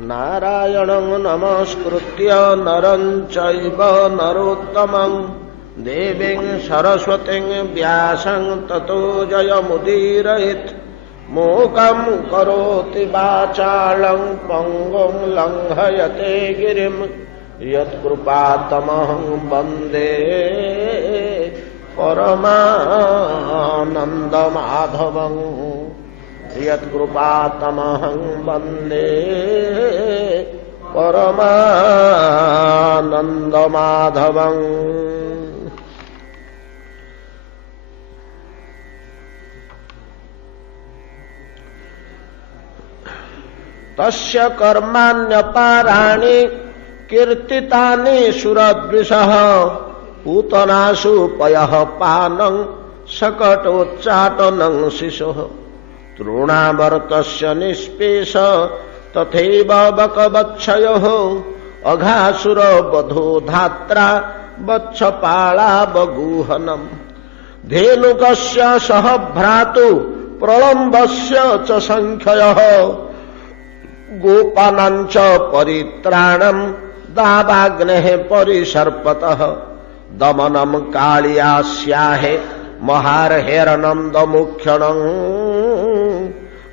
नारायणं नमस्कृत्य नरं चैव नरोत्तमं देवीं सरस्वतीं व्यासं ततो जयमुदीरयेत्। मूकं करोति वाचालं पङ्गुं लङ्घयते गिरिं यत्कृपातमहं वन्दे परमानन्दमाधवं। यत्कृपातमहं वन्दे परमानन्दमाधवं। तस्य कर्माण्यपाराणि कीर्तितानि सुरद्विषः पूतनासु पयः पानं शकटोच्चाटनं शिशुः। तृणावर्तस्य निष्पेष तथैव बकवत्सयोः अघासुर वधो धात्रा वत्सपाला बगूहनम्। धेनुकस्य सह भ्रातु प्रलम्बस्य च संख्ययः गोपानाञ्च परित्राणं दावाग्नेः परिसर्पतः। दमनं कालियास्याहे महार्हेरणं दमुख्यणं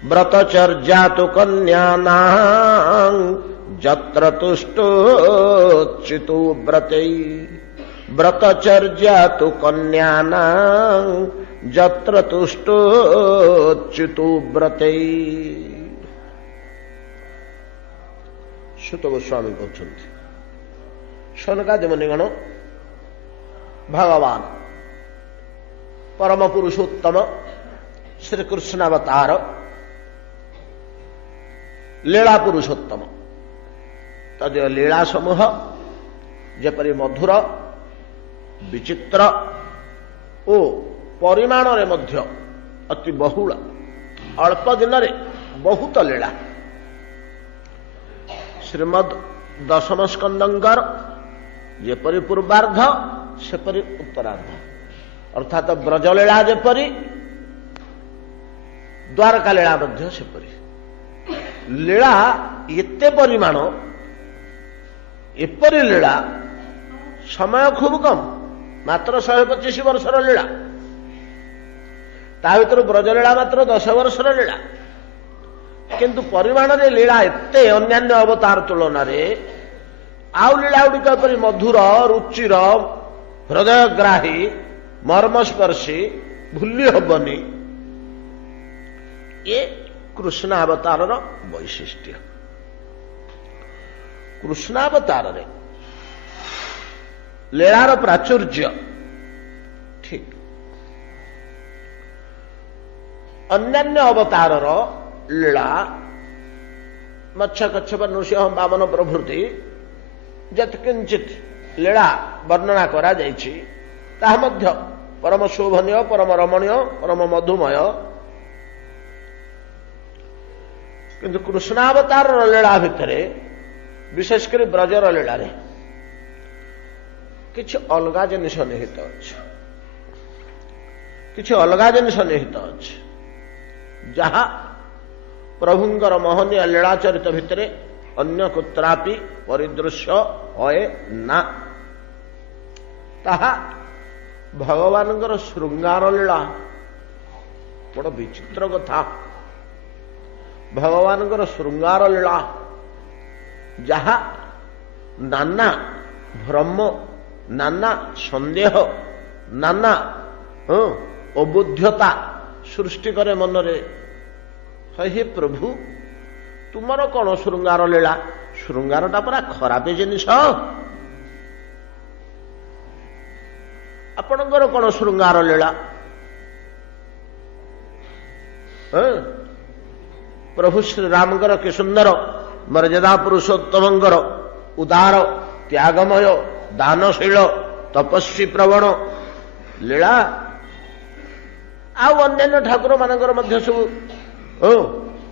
व्रतचर्या तु कन्यानां यत्र तुष्टोच्युतो व्रतै। व्रतचर्या तु कन्यानां यत्र तुष्टोच्युतो व्रतै। सुत गोस्वामी कहते शौनकादि मुनिगण भगवान परम पुरुषोत्तम श्रीकृष्णावतार लीला पुरुषोत्तम तद लीला समूह जेपरि मधुर विचित्र ओ परिमाण रे मध्य अति बहुल अल्प दिन रे बहुत लीला। श्रीमद दशम स्कंदंकर जेपरि पूर्वार्ध सेपरि उत्तरार्ध अर्थात ब्रजलीला जेपरि द्वारका लीला मध्य सेपरि लीला एते परिमाण एपरि लीला समय खूब कम मात्र 125 वर्षर लीला ता भीतर ब्रजलीला मात्र 10 वर्षर लीला किंतु परिमाण रे लीला एते अन्यान्य अवतार तुलन आउ लीला गुड़िक एपरि मधुर रुचिर हृदयग्राही मर्मस्पर्शी भूली हबनी ये कृष्णावतार वैशिष्ट्य। कृष्णावतार लीलार प्राचुर्य ठीक अन्यान्य अवतार लीला मत्स्य कच्छप नृसिंह वामन प्रभृति यत्किंचित लीला वर्णना करा जायछि ताहा मध्य परम शोभनीय परम रमणीय परम मधुमय किंतु कृष्णावतार लीला भितरे विशेषकर ब्रजर लीला रे किछि अलगा जिनिष निहित अछि किछि अलगा जिनिष निहित अछि जहा प्रभुंकर मोहनीय लीला चरित भितरे अन्य कुत्रापि परिदृश्य होए ना। ताहा भगवानंकर श्रृंगार लीला बड़ विचित्र कथा। भगवानंकर श्रृंगार लीला जहा नाना भ्रम नाना संदेह नाना अबुद्धता सृष्टि करे मनरे। हे प्रभु तुमर कौन श्रृंगार लीला श्रृंगारटा पूरा खराब जिनिष आपणकर कौन श्रृंगार लीला प्रभु श्री रामकर कि सुंदर मर्यादा पुरुषोत्तमंकर उदार त्यागमय दानशील तपस्वी प्रवण लीला आउ अन्य ठाकुर मानकर मध्य सब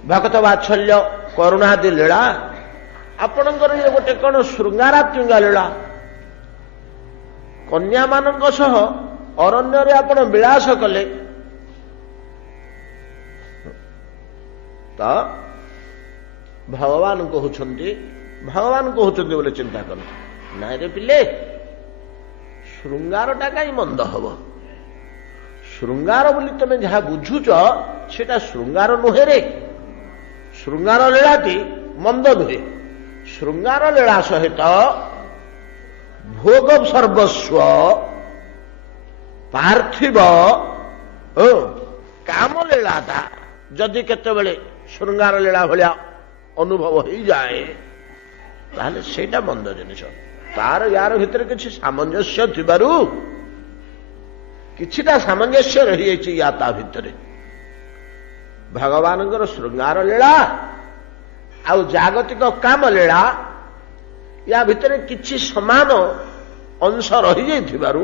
भक्त वात्सल्य करुणादि लीला आपणकर ये गोटे कौन श्रृंगारात्मक लीला। कन्या मानक सह अरण्य आपण विलास कले ଭଗବାନ କହୁଛନ୍ତି ବୋଲି ଚିନ୍ତା କର। ନାଇଁ ରେ ପିଲେ, ଶୃଙ୍ଗାରଟା କାହିଁ ମନ୍ଦ ହବ? ଶୃଙ୍ଗାର ବୋଲି ତମେ ଯାହା ବୁଝୁଛ ସେଟା ଶୃଙ୍ଗାର ନୁହେଁ ରେ। ଶୃଙ୍ଗାର ଲୀଳାଟି ମନ୍ଦ ନୁହେଁ। ଶୃଙ୍ଗାର ଲୀଳା ସହିତ ଭୋଗ ସର୍ବସ୍ୱ ପାର୍ଥିବ କାମ ଲୀଳାଟା ଯଦି କେତେବେଳେ ଶୃଙ୍ଗାର ଲୀଳା ଭଳିଆ ଅନୁଭବ ହେଇଯାଏ ତାହେଲେ ସେଇଟା ମନ୍ଦ ଜିନିଷ। ତାର ୟାର ଭିତରେ କିଛି ସାମଞ୍ଜସ୍ୟ ଥିବାରୁ କିଛିଟା ସାମଞ୍ଜସ୍ୟ ରହିଯାଇଛି ୟା ତା ଭିତରେ। ଭଗବାନଙ୍କର ଶୃଙ୍ଗାର ଲୀଳା ଆଉ ଜାଗତିକ କାମ ଲୀଳା ୟା ଭିତରେ କିଛି ସମାନ ଅଂଶ ରହିଯାଇଥିବାରୁ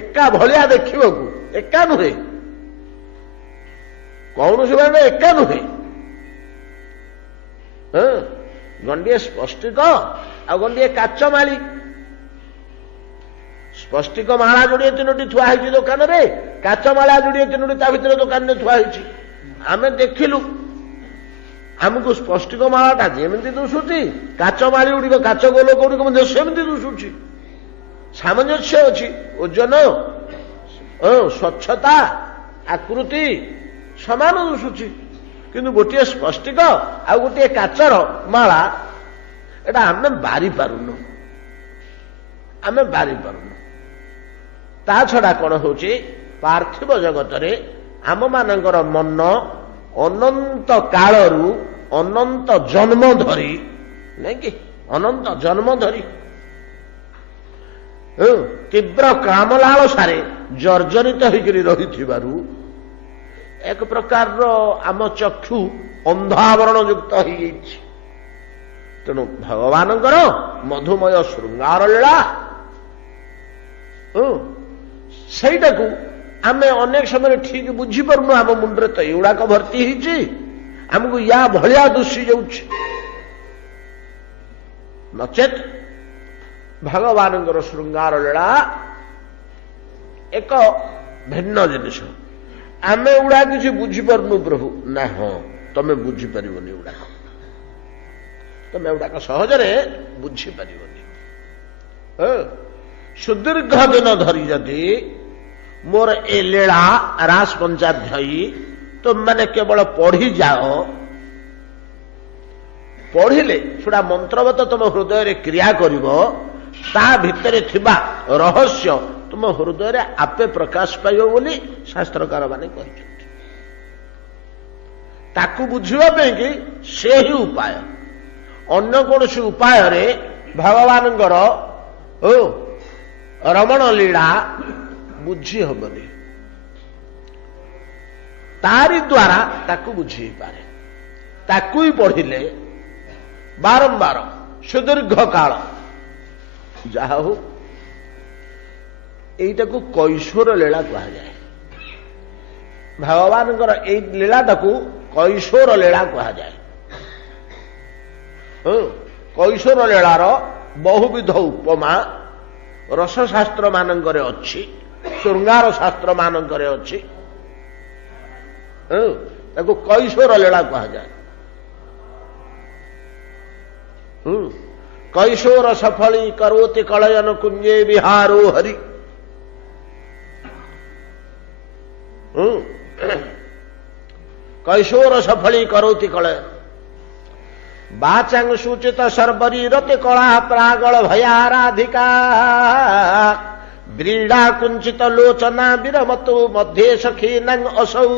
ଏକା ଭଳିଆ ଦେଖିବାକୁ, ଏକା ନୁହେଁ, କୌଣସି ଭାବେ ଏକା ନୁହେଁ। ଗଣ୍ଡିଏ ସ୍ପଷ୍ଟିକ ଆଉ ଗଣ୍ଡିଏ କାଚ ମାଳି। ସ୍ପଷ୍ଟିକ ମାଳା ଯୋଡ଼ିଏ ତିନୋଟି ଥୁଆ ହେଇଛି ଦୋକାନରେ, କାଚ ମାଳା ଯୋଡ଼ିଏ ତିନୋଟି ତା ଭିତରେ ଦୋକାନରେ ଥୁଆ ହେଇଛି। ଆମେ ଦେଖିଲୁ, ଆମକୁ ସ୍ପଷ୍ଟିକ ମାଳାଟା ଯେମିତି ଦିଶୁଛି, କାଚ ମାଳି ଗୁଡ଼ିକ, କାଚ ଗୋଲକ ଗୁଡ଼ିକ ମଧ୍ୟ ସେମିତି ଦିଶୁଛି। ସାମଞ୍ଜସ୍ୟ ଅଛି। ଓଜନ, ସ୍ୱଚ୍ଛତା, ଆକୃତି ସମାନ ଦିଶୁଛି। କିନ୍ତୁ ଗୋଟିଏ ସ୍ପଷ୍ଟିକ ଆଉ ଗୋଟିଏ କାଚର ମାଳା, ଏଟା ଆମେ ବାରି ପାରୁନୁ। ତା ଛଡା କଣ ହଉଛି, ପାର୍ଥିବ ଜଗତରେ ଆମମାନଙ୍କର ମନ ଅନନ୍ତ କାଳରୁ ଅନନ୍ତ ଜନ୍ମ ଧରି, ନାଇଁ କି, ଅନନ୍ତ ଜନ୍ମ ଧରି ତୀବ୍ର କାମଲାଳସାରେ ଜର୍ଜରିତ ହେଇକରି ରହିଥିବାରୁ ଏକ ପ୍ରକାରର ଆମ ଚକ୍ଷୁ ଅନ୍ଧ ଆବରଣ ଯୁକ୍ତ ହେଇଯାଇଛି। ତେଣୁ ଭଗବାନଙ୍କର ମଧୁମୟ ଶୃଙ୍ଗାର ଲୀଳା ସେଇଟାକୁ ଆମେ ଅନେକ ସମୟରେ ଠିକ ବୁଝିପାରୁନୁ। ଆମ ମୁଣ୍ଡରେ ତ ଏଗୁଡାକ ଭର୍ତ୍ତି ହେଇଛି, ଆମକୁ ୟା ଭଳିଆ ଦୁଷି ଯାଉଛି। ନଚେତ୍ ଭଗବାନଙ୍କର ଶୃଙ୍ଗାର ଲୀଳା ଏକ ଭିନ୍ନ ଜିନିଷ। ଆମେ ଏଗୁଡା କିଛି ବୁଝିପାରୁନୁ ପ୍ରଭୁ। ନା, ହଁ, ତମେ ବୁଝିପାରିବନି ଏଗୁଡାକ, ତମେ ଏଗୁଡାକ ସହଜରେ ବୁଝିପାରିବନି। ସୁଦୀର୍ଘ ଦିନ ଧରି ଯଦି ମୋର ଏ ଲୀଳା ରାସ ପଞ୍ଚାଧ୍ୟାୟୀ ତୁମମାନେ କେବଳ ପଢିଯାଅ, ପଢିଲେ ସେଟା ମନ୍ତ୍ରବତ ତମ ହୃଦୟରେ କ୍ରିୟା କରିବ, ତା ଭିତରେ ଥିବା ରହସ୍ୟ ତୁମ ହୃଦୟରେ ଆପେ ପ୍ରକାଶ ପାଇବ ବୋଲି ଶାସ୍ତ୍ରକାର ମାନେ କହିଛନ୍ତି। ତାକୁ ବୁଝିବା ପାଇଁ କି ସେ ହିଁ ଉପାୟ। ଅନ୍ୟ କୌଣସି ଉପାୟରେ ଭଗବାନଙ୍କର ରମଣ ଲୀଳା ବୁଝି ହବନି। ତାରି ଦ୍ୱାରା ତାକୁ ବୁଝି ହେଇପାରେ। ତାକୁ ହିଁ ପଢିଲେ ବାରମ୍ବାର ସୁଦୀର୍ଘ କାଳ, ଯାହା ହଉ ଏଇଟାକୁ କୈଶୋର ଲୀଳା କୁହାଯାଏ। ଭଗବାନଙ୍କର ଏଇ ଲୀଳାଟାକୁ କୈଶୋର ଲୀଳା କୁହାଯାଏ। କୈଶୋର ଲୀଳାର ବହୁବିଧ ଉପମା ରସଶାସ୍ତ୍ର ମାନଙ୍କରେ ଅଛି, ଶୃଙ୍ଗାର ଶାସ୍ତ୍ର ମାନଙ୍କରେ ଅଛି। ତାକୁ କୈଶୋର ଲୀଳା କୁହାଯାଏ। କୈଶୋର ସଫଳୀ କରୋତି କଳୟନ କୁଞ୍ଜେ ବିହାରୋ ହରି। କୈଶୋର ସଫଳୀ କରୋତି କଳୟନ ବାଚାଙ୍ଗ ସୂଚିତ ସର୍ବରୀରତି କଳା ପ୍ରାଗଳ ଭୟାରାଧିକା ବ୍ରୀଡା କୁଞ୍ଚିତ ଲୋଚନା ବିରମତୁ ମଧ୍ୟେ ସଖୀ ନଂ ଅସౌ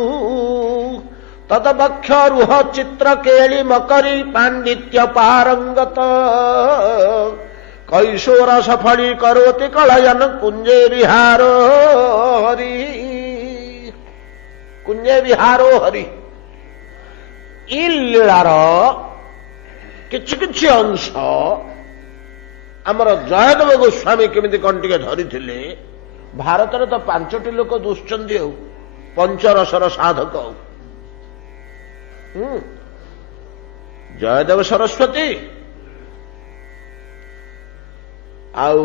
ତଦବକ୍ଷ ରୁହ ଚିତ୍ର କେଳି ମକରି ପାଣ୍ଡିତ୍ୟ ପାରଙ୍ଗତ କୈଶୋର ସଫଳୀ କରୋତି କଳୟନ କୁଞ୍ଜେ ବିହାରୋ ହରି। କୁଞ୍ଜେ ବିହାରୋ ହରି, ଇ ଲୀଳାର କିଛି କିଛି ଅଂଶ ଆମର ଜୟଦେବ ଗୋସ୍ୱାମୀ କେମିତି କଣ ଟିକେ ଧରିଥିଲେ। ଭାରତରେ ତ 5ଟି ଲୋକ ଦୁଷୁଛନ୍ତି ଆଉ, ପଞ୍ଚରସର ସାଧକ ଆଉ। ଜୟଦେବ ସରସ୍ୱତୀ ଆଉ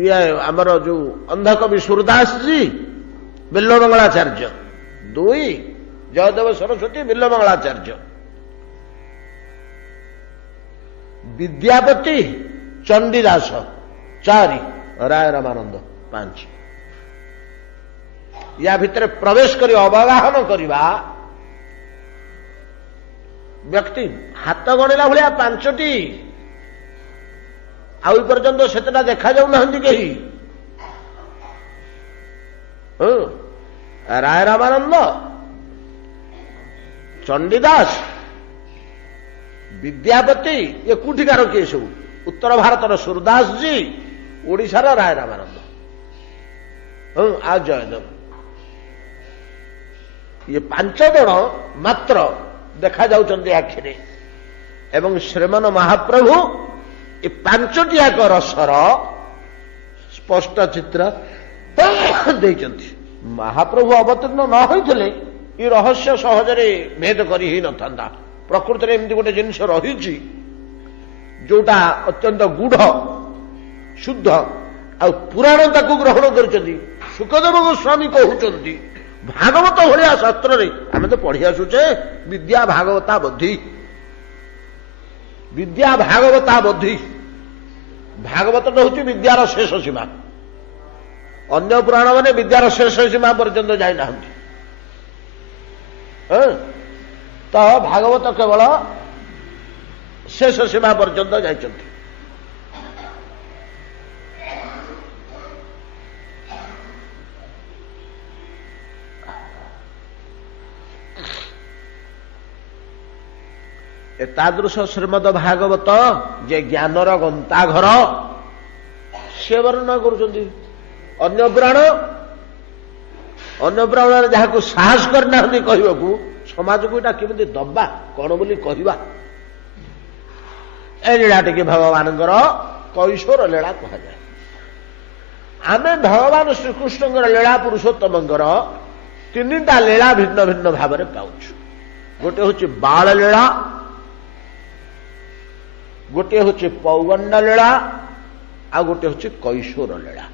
ଇଏ ଆମର ଯୋଉ ଅନ୍ଧକବି ସୁରଦାସ ଜୀ ବିଲ୍ୱମଙ୍ଗଳାଚାର୍ଯ୍ୟ, 2 ଜୟଦେବ ସରସ୍ୱତୀ ବିଲ୍ୱମଙ୍ଗଳାଚାର୍ଯ୍ୟ, ବିଦ୍ୟାପତି ଚଣ୍ଡୀଦାସ 4 ରାୟ ରାମାନନ୍ଦ 5। ୟା ଭିତରେ ପ୍ରବେଶ କରି ଅବଗାହନ କରିବା ବ୍ୟକ୍ତି ହାତ ଗଣିଲା ଭଳିଆ 5ଟି, ଆଉ ପର୍ଯ୍ୟନ୍ତ ସେତେଟା ଦେଖାଯାଉନାହାନ୍ତି କେହି। ରାୟ ରାମାନନ୍ଦ, ଚଣ୍ଡୀଦାସ, ବିଦ୍ୟାପତି, ଇଏ କୋଉଠିକାର କିଏ ସବୁ? ଉତ୍ତର ଭାରତର ସୁରଦାସ ଜୀ, ଓଡ଼ିଶାର ରାୟ ରାମାନନ୍ଦ, ଆଉ ଜୟଦେବ। ଇଏ 5 ଜଣ ମାତ୍ର ଦେଖାଯାଉଛନ୍ତି ଆଖିରେ, ଏବଂ ଶ୍ରୀମନ ମହାପ୍ରଭୁ ଏ 5ଟି ଯାକ ରସର ସ୍ପଷ୍ଟ ଚିତ୍ର ଦେଇଛନ୍ତି। ମହାପ୍ରଭୁ ଅବତୀର୍ଣ୍ଣ ନ ହୋଇଥିଲେ ଏ ରହସ୍ୟ ସହଜରେ ଭେଦ କରି ହିଁ ନଥାନ୍ତା। ପ୍ରକୃତରେ ଏମିତି ଗୋଟେ ଜିନିଷ ରହିଛି ଯୋଉଟା ଅତ୍ୟନ୍ତ ଗୂଢ଼, ଶୁଦ୍ଧ, ଆଉ ପୁରାଣ ତାକୁ ଗ୍ରହଣ କରିଛନ୍ତି। ଶୁକଦେବ ଗୋସ୍ୱାମୀ କହୁଛନ୍ତି ଭାଗବତ ଭଳିଆ ଶାସ୍ତ୍ରରେ ଆମେ ତ ପଢି ଆସୁଛେ ବିଦ୍ୟା ଭାଗବତା ବଦ୍ଧି, ବିଦ୍ୟା ଭାଗବତା ବଦ୍ଧି। ଭାଗବତଟା ହେଉଛି ବିଦ୍ୟାର ଶେଷ ସୀମା। ଅନ୍ୟ ପୁରାଣ ମାନେ ବିଦ୍ୟାର ଶେଷ ସୀମା ପର୍ଯ୍ୟନ୍ତ ଯାଇନାହାନ୍ତି। ତ ଭାଗବତ କେବଳ ଶେଷ ସୀମା ପର୍ଯ୍ୟନ୍ତ ଯାଇଛନ୍ତି। ଏତାଦୃଶ ଶ୍ରୀମଦ ଭାଗବତ ଯେ ଜ୍ଞାନର ଗନ୍ତାଘର, ସେ ବର୍ଣ୍ଣନା କରୁଛନ୍ତି। ଅନ୍ୟ ପୁରାଣରେ ଯାହାକୁ ସାହସ କରିନାହାନ୍ତି କହିବାକୁ, ସମାଜକୁ ଏଇଟା କେମିତି ଦବା, କଣ ବୋଲି କହିବା, ଏ ଲୀଳା ଟିକେ ଭଗବାନଙ୍କର କୈଶୋର ଲୀଳା କୁହାଯାଏ। ଆମେ ଭଗବାନ ଶ୍ରୀକୃଷ୍ଣଙ୍କର ଲୀଳା ପୁରୁଷୋତ୍ତମଙ୍କର 3ଟା ଲୀଳା ଭିନ୍ନ ଭିନ୍ନ ଭାବରେ ପାଉଛୁ। ଗୋଟେ ହେଉଛି ବାଳ ଲୀଳା, ଗୋଟିଏ ହେଉଛି ପୌଗଣ୍ଡ ଲୀଳା, ଆଉ ଗୋଟିଏ ହେଉଛି କୈଶୋର ଲୀଳା।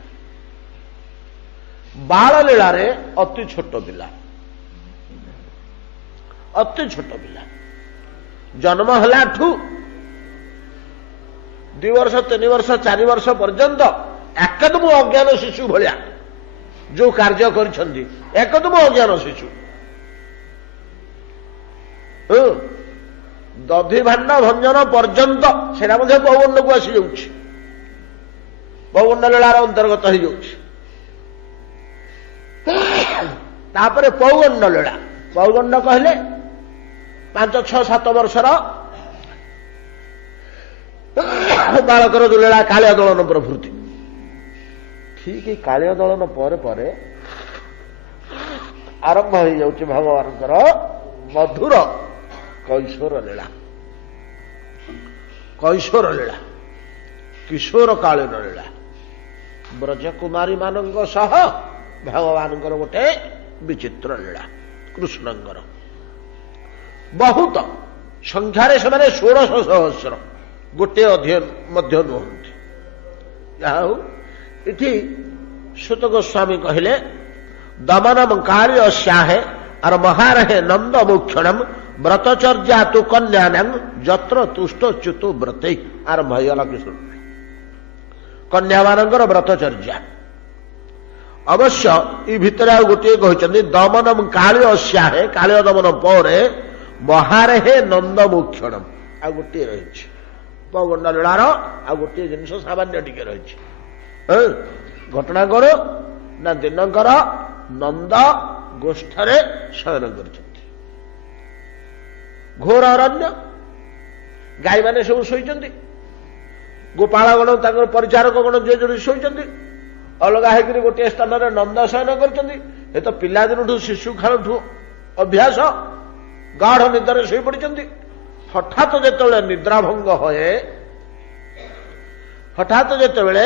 ବାଳ ଲୀଳାରେ ଅତି ଛୋଟ ପିଲା, ଅତି ଛୋଟ ପିଲା ଜନ୍ମ ହେଲାଠୁ 2 ବର୍ଷ 3 ବର୍ଷ 4 ବର୍ଷ ପର୍ଯ୍ୟନ୍ତ ଏକଦମ ଅଜ୍ଞାନ ଶିଶୁ ଭଳିଆ ଯୋଉ କାର୍ଯ୍ୟ କରିଛନ୍ତି, ଏକଦମ ଅଜ୍ଞାନ ଶିଶୁ। ଦଧି ଭାଣ୍ଡ ଭଞ୍ଜନ ପର୍ଯ୍ୟନ୍ତ ସେଟା ମଧ୍ୟ ପୌଗଣ୍ଡକୁ ଆସିଯାଉଛି, ପୌଗଣ୍ଡ ଲୀଳାର ଅନ୍ତର୍ଗତ ହେଇଯାଉଛି। ତାପରେ ପୌଗଣ୍ଡ ଲୀଳା, ପୌଗଣ୍ଡ କହିଲେ 5, 6, 7 ବର୍ଷର ବାଳକର ଯୋଉ ଲୀଳା, କାଳିଆ ଦଳନ ପ୍ରଭୃତି। ଠିକ କାଳିଆ ଦଳନ ପରେ ପରେ ଆରମ୍ଭ ହେଇଯାଉଛି ଭଗବାନଙ୍କର ମଧୁର କୈଶୋର ଲୀଳା। କୈଶୋର ଲୀଳା, କିଶୋର କାଳୀନ ଲୀଳା, ବ୍ରଜକୁମାରୀ ମାନଙ୍କ ସହ ଭଗବାନଙ୍କର ଗୋଟେ ବିଚିତ୍ର ଲୀଳା। କୃଷ୍ଣଙ୍କର ବହୁତ ସଂଖ୍ୟାରେ ସେମାନେ 16 ସହସ୍ର, ଗୋଟିଏ ମଧ୍ୟ ନୁହନ୍ତି। ଯାହା ହଉ, ଏଠି ସୁତ ଗୋସ୍ୱାମୀ କହିଲେ ଦମନମ କାଳି ଅସ୍ୟାହେ ଆର ମହାରହେ ନନ୍ଦ ମୁକ୍ଷଣମ ବ୍ରତଚର୍ଯ୍ୟା ତୁ କନ୍ୟାନଂ ଯତ୍ର ତୁଷ୍ଟ ଚ୍ୟୁତ ବ୍ରତେ। ଆରମ୍ଭ ହେଇଗଲା କୃଷ୍ଣ କନ୍ୟାମାନଙ୍କର ବ୍ରତଚର୍ଯ୍ୟା। ଅବଶ୍ୟ ଏ ଭିତରେ ଆଉ ଗୋଟିଏ କହିଛନ୍ତି ଦମନମ କାଳି ଅସ୍ୟାହେ, କାଳିୟ ଦମନ ପରେ ମହାରହେ ନନ୍ଦ ମୁକ୍ଷଣମ, ଆଉ ଗୋଟିଏ ରହିଛି ପୌଗଣ୍ଡ ଲୀଳାର ଆଉ ଗୋଟିଏ ଜିନିଷ ସାମାନ୍ୟ ଟିକେ ରହିଛି। ଘଟଣା କର ନା ଦିନକର ନନ୍ଦ ଗୋଷ୍ଠରେ ଶୟନ କରିଛନ୍ତି। ଘୋର ଅରଣ୍ୟ, ଗାଈମାନେ ସବୁ ଶୋଇଛନ୍ତି, ଗୋପାଳଗଣ ତାଙ୍କର ପରିଚାରକ ଗଣ ଯିଏ ଯୋଉଠି ଶୋଇଛନ୍ତି, ଅଲଗା ହେଇକରି ଗୋଟିଏ ସ୍ଥାନରେ ନନ୍ଦ ଶୟନ କରିଛନ୍ତି। ଏ ତ ପିଲାଦିନଠୁ ଶିଶୁ କାଳଠୁ ଅଭ୍ୟାସ, ଗାଢ ନିଦରେ ଶୋଇପଡ଼ିଛନ୍ତି। ହଠାତ୍ ଯେତେବେଳେ ନିଦ୍ରାଭଙ୍ଗ ହୁଏ, ହଠାତ୍ ଯେତେବେଳେ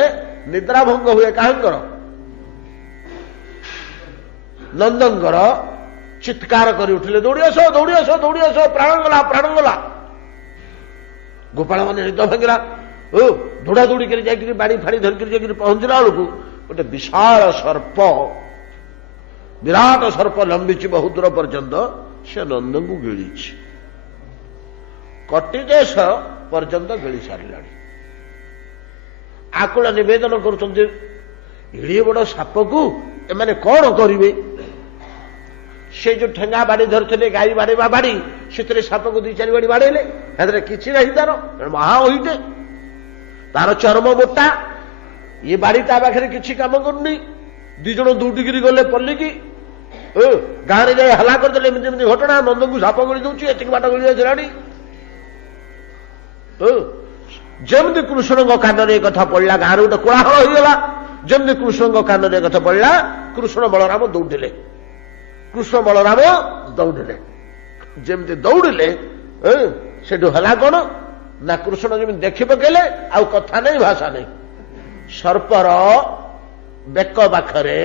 ନିଦ୍ରାଭଙ୍ଗ ହୁଏ କାହାଙ୍କର? ନନ୍ଦଙ୍କର। ଚିତ୍କାର କରି ଉଠିଲେ ଦୌଡ଼ି ଆସ, ଦୌଡ଼ି ଆସ, ଦୌଡ଼ି ଆସ, ପ୍ରାଣ ଗଲା, ପ୍ରାଣ ଗଲା। ଗୋପାଳ ମାନେ ନିଦ ଭାଙ୍ଗିଲା, ଦୌଡ଼ା ଦୌଡ଼ି କରି ଯାଇକରି ବାଡ଼ି ଫାଡ଼ି ଧରିକରି ଯାଇକରି ପହଞ୍ଚିଲା ବେଳକୁ ଗୋଟେ ବିଶାଳ ସର୍ପ, ବିରାଟ ସର୍ପ ଲମ୍ବିଛି ବହୁ ଦୂର ପର୍ଯ୍ୟନ୍ତ। ସେ ନନ୍ଦଙ୍କୁ ଗିଳିଛି, କଟିଦେଶ ପର୍ଯ୍ୟନ୍ତ ଗିଳି ସାରିଲାଣି। ଆକୁଳ ନିବେଦନ କରୁଛନ୍ତି, ଏଡେ ବଡ଼ ସାପକୁ ଏମାନେ କଣ କରିବେ? ସେ ଯୋଉ ଠେଙ୍ଗା ବାଡ଼ି ଧରିଥିଲେ, ଗାଈ ବାଡ଼େଇବା ବାଡ଼ି, ସେଥିରେ ସାପକୁ 2-4 ବାଡ଼ି ବାଡ଼େଇଲେ, ସେଥିରେ କିଛି ନାହିଁ। ତାର ମହା ହୋଇଟେ, ତାର ଚର୍ମ ମୋଟା, ଇଏ ବାଡ଼ି ତା ପାଖରେ କିଛି କାମ କରୁନି। 2 ଜଣ ଦୌଡ଼ିକିରି ଗଲେ ପଲ୍ଲିକି, ଗାଁରେ ଯାଇ ହଲା କରିଦେଲେ, ଏମିତି ଏମିତି ଘଟଣା, ନନ୍ଦଙ୍କୁ ସାପ ଗଳି ଦଉଛି, ଏତିକି ବାଟ ଗଳି ଆସିଲାଣି। ଯେମିତି କୃଷ୍ଣଙ୍କ କାନରେ ଏ କଥା ପଡ଼ିଲା, ଗାଁରେ ଗୋଟେ କୋଳାହଳ ହୋଇଗଲା। ଯେମିତି କୃଷ୍ଣଙ୍କ କାନରେ ଏ କଥା ପଡ଼ିଲା, କୃଷ୍ଣ ବଳରାମ ଦୌଡ଼ିଲେ। କୃଷ୍ଣ ବଳରାମ ଦୌଡ଼ିଲେ, ଯେମିତି ଦୌଡ଼ିଲେ, ସେଠୁ ହେଲା କଣ ନା, କୃଷ୍ଣ ଯେମିତି ଦେଖି ପକେଇଲେ, ଆଉ କଥା ନାହିଁ, ଭାଷା ନାହିଁ। ସର୍ପର ବେକ ପାଖରେ,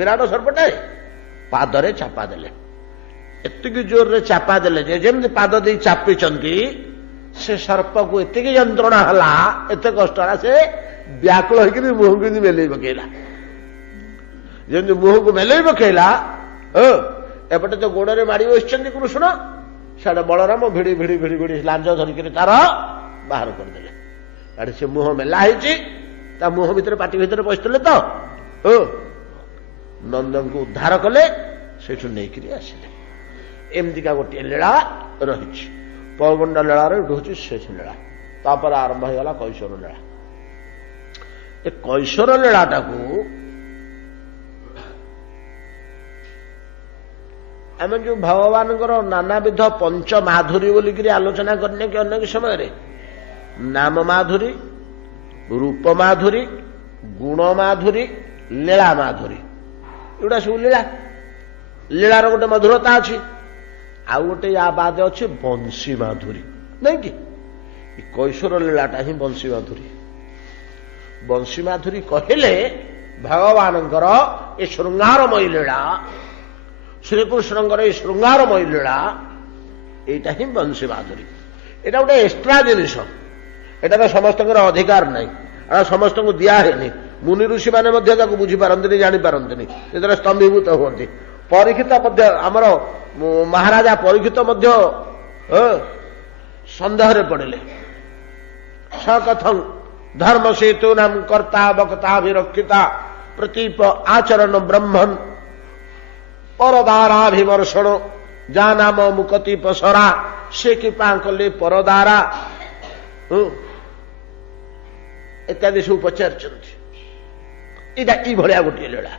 ବିରାଟ ସର୍ପଟାଏ, ପାଦରେ ଚାପା ଦେଲେ। ଏତିକି ଜୋରରେ ଚାପା ଦେଲେ ଯେ ଯେମିତି ପାଦ ଦେଇ ଚାପିଛନ୍ତି, ସେ ସର୍ପକୁ ଏତିକି ଯନ୍ତ୍ରଣା ହେଲା, ଏତେ କଷ୍ଟ ହେଲା, ସେ ବ୍ୟାକୁଳ ହେଇକିରି ମୁହଁକୁ ଏମିତି ମେଲେଇ ପକେଇଲା। ଯେମିତି ମୁହଁକୁ ମେଲେଇ ପକେଇଲା, ଏପଟେ ତ ଗୋଡରେ ମାଡ଼ି ବସିଛନ୍ତି କୃଷ୍ଣ, ସେଆଡେ ବଳରାମ ଭିଡ଼ି ଭିଡ଼ି ଭିଡ଼ି ଭିଡ଼ି ଲାଞ୍ଜ ଧରିକିରି ତାର ବାହାର କରିଦେଲେ। ଆଡେ ସେ ମୁହଁ ମେଲା ହେଇଛି, ତା ମୁହଁ ଭିତରେ, ପାଟି ଭିତରେ ପଶିଥିଲେ ତ, ନନ୍ଦଙ୍କୁ ଉଦ୍ଧାର କଲେ, ସେଇଠୁ ନେଇକିରି ଆସିଲେ। ଏମିତିକା ଗୋଟିଏ ଲୀଳା ରହିଛି। ପୌଗଣ୍ଡ ଲୀଳାରେ ରହୁଛି ଶେଷ ଲୀଳା। ତାପରେ ଆରମ୍ଭ ହେଇଗଲା କୈଶୋର ଲୀଳା। ଏ କୈଶୋର ଲୀଳାଟାକୁ ଆମେ ଯୋଉ ଭଗବାନଙ୍କର ନାନାବିଧ ପଞ୍ଚ ମାଧୁରୀ ବୋଲିକିରି ଆଲୋଚନା କରିନେ କି ଅନେକ ସମୟରେ, ନାମ ମାଧୁରୀ, ରୂପ ମାଧୁରୀ, ଗୁଣ ମାଧୁରୀ, ଲୀଳା ମାଧୁରୀ, ଏଗୁଡ଼ା ସବୁ ଲୀଳା। ଲୀଳାର ଗୋଟେ ମଧୁରତା ଅଛି, ଆଉ ଗୋଟେ ୟା ବାଦ ଅଛି ବଂଶୀ ମାଧୁରୀ, ନାଇଁ କି? କୈଶୋର ଲୀଳାଟା ହିଁ ବଂଶୀ ମାଧୁରୀ। ବଂଶୀ ମାଧୁରୀ କହିଲେ ଭଗବାନଙ୍କର ଏ ଶୃଙ୍ଗାରମୟୀ ଲୀଳା, ଶ୍ରୀକୃଷ୍ଣଙ୍କର ଏ ଶୃଙ୍ଗାରମୟୀ ଲୀଳା, এইটা ହିଁ ବଂଶୀ ମାଧୁରୀ। এটা ଗୋଟେ ଏକ୍ସଟ୍ରା ଜିନିଷ, ଏଟାର ସମସ୍ତଙ୍କର ଅଧିକାର ନାହିଁ, ଏଟା ସମସ୍ତଙ୍କୁ ଦିଆ ହେଇନି। ମୁନି ଋଷିମାନେ ମଧ୍ୟ ତାକୁ ବୁଝିପାରନ୍ତିନି, ଜାଣିପାରନ୍ତିନି, ଯେତେବେଳେ ସ୍ତମ୍ଭୀଭୂତ ହୁଅନ୍ତି। ପରୀକ୍ଷିତ ମଧ୍ୟ, ଆମର ମହାରାଜା ପରୀକ୍ଷିତ ମଧ୍ୟ ସନ୍ଦେହରେ ପଡ଼ିଲେ। ସକଥଂ ଧର୍ମ ସେତୁ ନାମ କର୍ତ୍ତା ବକ୍ତା ବିରକ୍ଷିତା ପ୍ରତୀପ ଆଚରଣ ବ୍ରହ୍ମନ୍ ପରଦାରାଭିମର୍ଷଣ ଯା ନାମ ମୁକତି ପସରା ସେ କୃପା କଲେ ପରଦାରା ଇତ୍ୟାଦି ସବୁ ପଚାରିଛନ୍ତି। ଏଇଟା ଏଇଭଳିଆ ଗୋଟିଏ ଲୀଳା।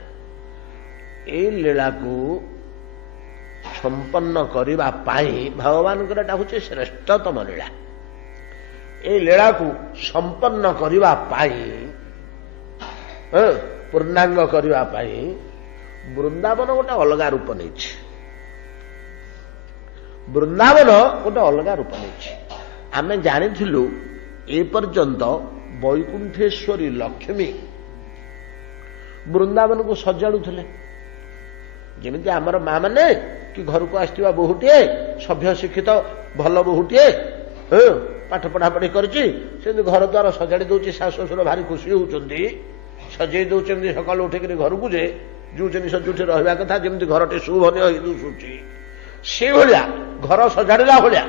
ଏଇ ଲୀଳାକୁ ସମ୍ପନ୍ନ କରିବା ପାଇଁ ଭଗବାନଙ୍କର ଏଟା ହଉଛି ଶ୍ରେଷ୍ଠତମ ଲୀଳା। এই ଲୀଳାକୁ ସମ୍ପନ୍ନ କରିବା ପାଇଁ, ପୂର୍ଣ୍ଣାଙ୍ଗ କରିବା ପାଇଁ ବୃନ୍ଦାବନ ଗୋଟେ ଅଲଗା ରୂପ ନେଇଛି। ବୃନ୍ଦାବନ ଗୋଟେ ଅଲଗା ରୂପ ନେଇଛି। ଆମେ ଜାଣିଥିଲୁ ଏ ପର୍ଯ୍ୟନ୍ତ ବୈକୁଣ୍ଠେଶ୍ୱରୀ ଲକ୍ଷ୍ମୀ ବୃନ୍ଦାବନକୁ ସଜାଡୁଥିଲେ। ଯେମିତି ଆମର ମା ମାନେ କି ଘରକୁ ଆସିଥିବା ବୋହୂଟିଏ, ସଭ୍ୟ ଶିକ୍ଷିତ ଭଲ ବୋହୂଟିଏ, ପାଠ ପଢାପଢି କରିଛି, ସେମିତି ଘର ଦ୍ୱାର ସଜାଡି ଦଉଛି, ଶାଶୁ ଶ୍ୱଶୁର ଭାରି ଖୁସି ହଉଛନ୍ତି, ସଜେଇ ଦଉଛନ୍ତି। ସକାଳୁ ଉଠିକିରି ଘରକୁ ଯେ ଯୋଉ ଜିନିଷ ଯୋଉଠି ରହିବା କଥା, ଯେମିତି ଘରଟି ସୁଭନୀୟ ହେଇ ଦିଶୁଛି, ସେଇଭଳିଆ ଘର ସଜାଡ଼ିଲା ଭଳିଆ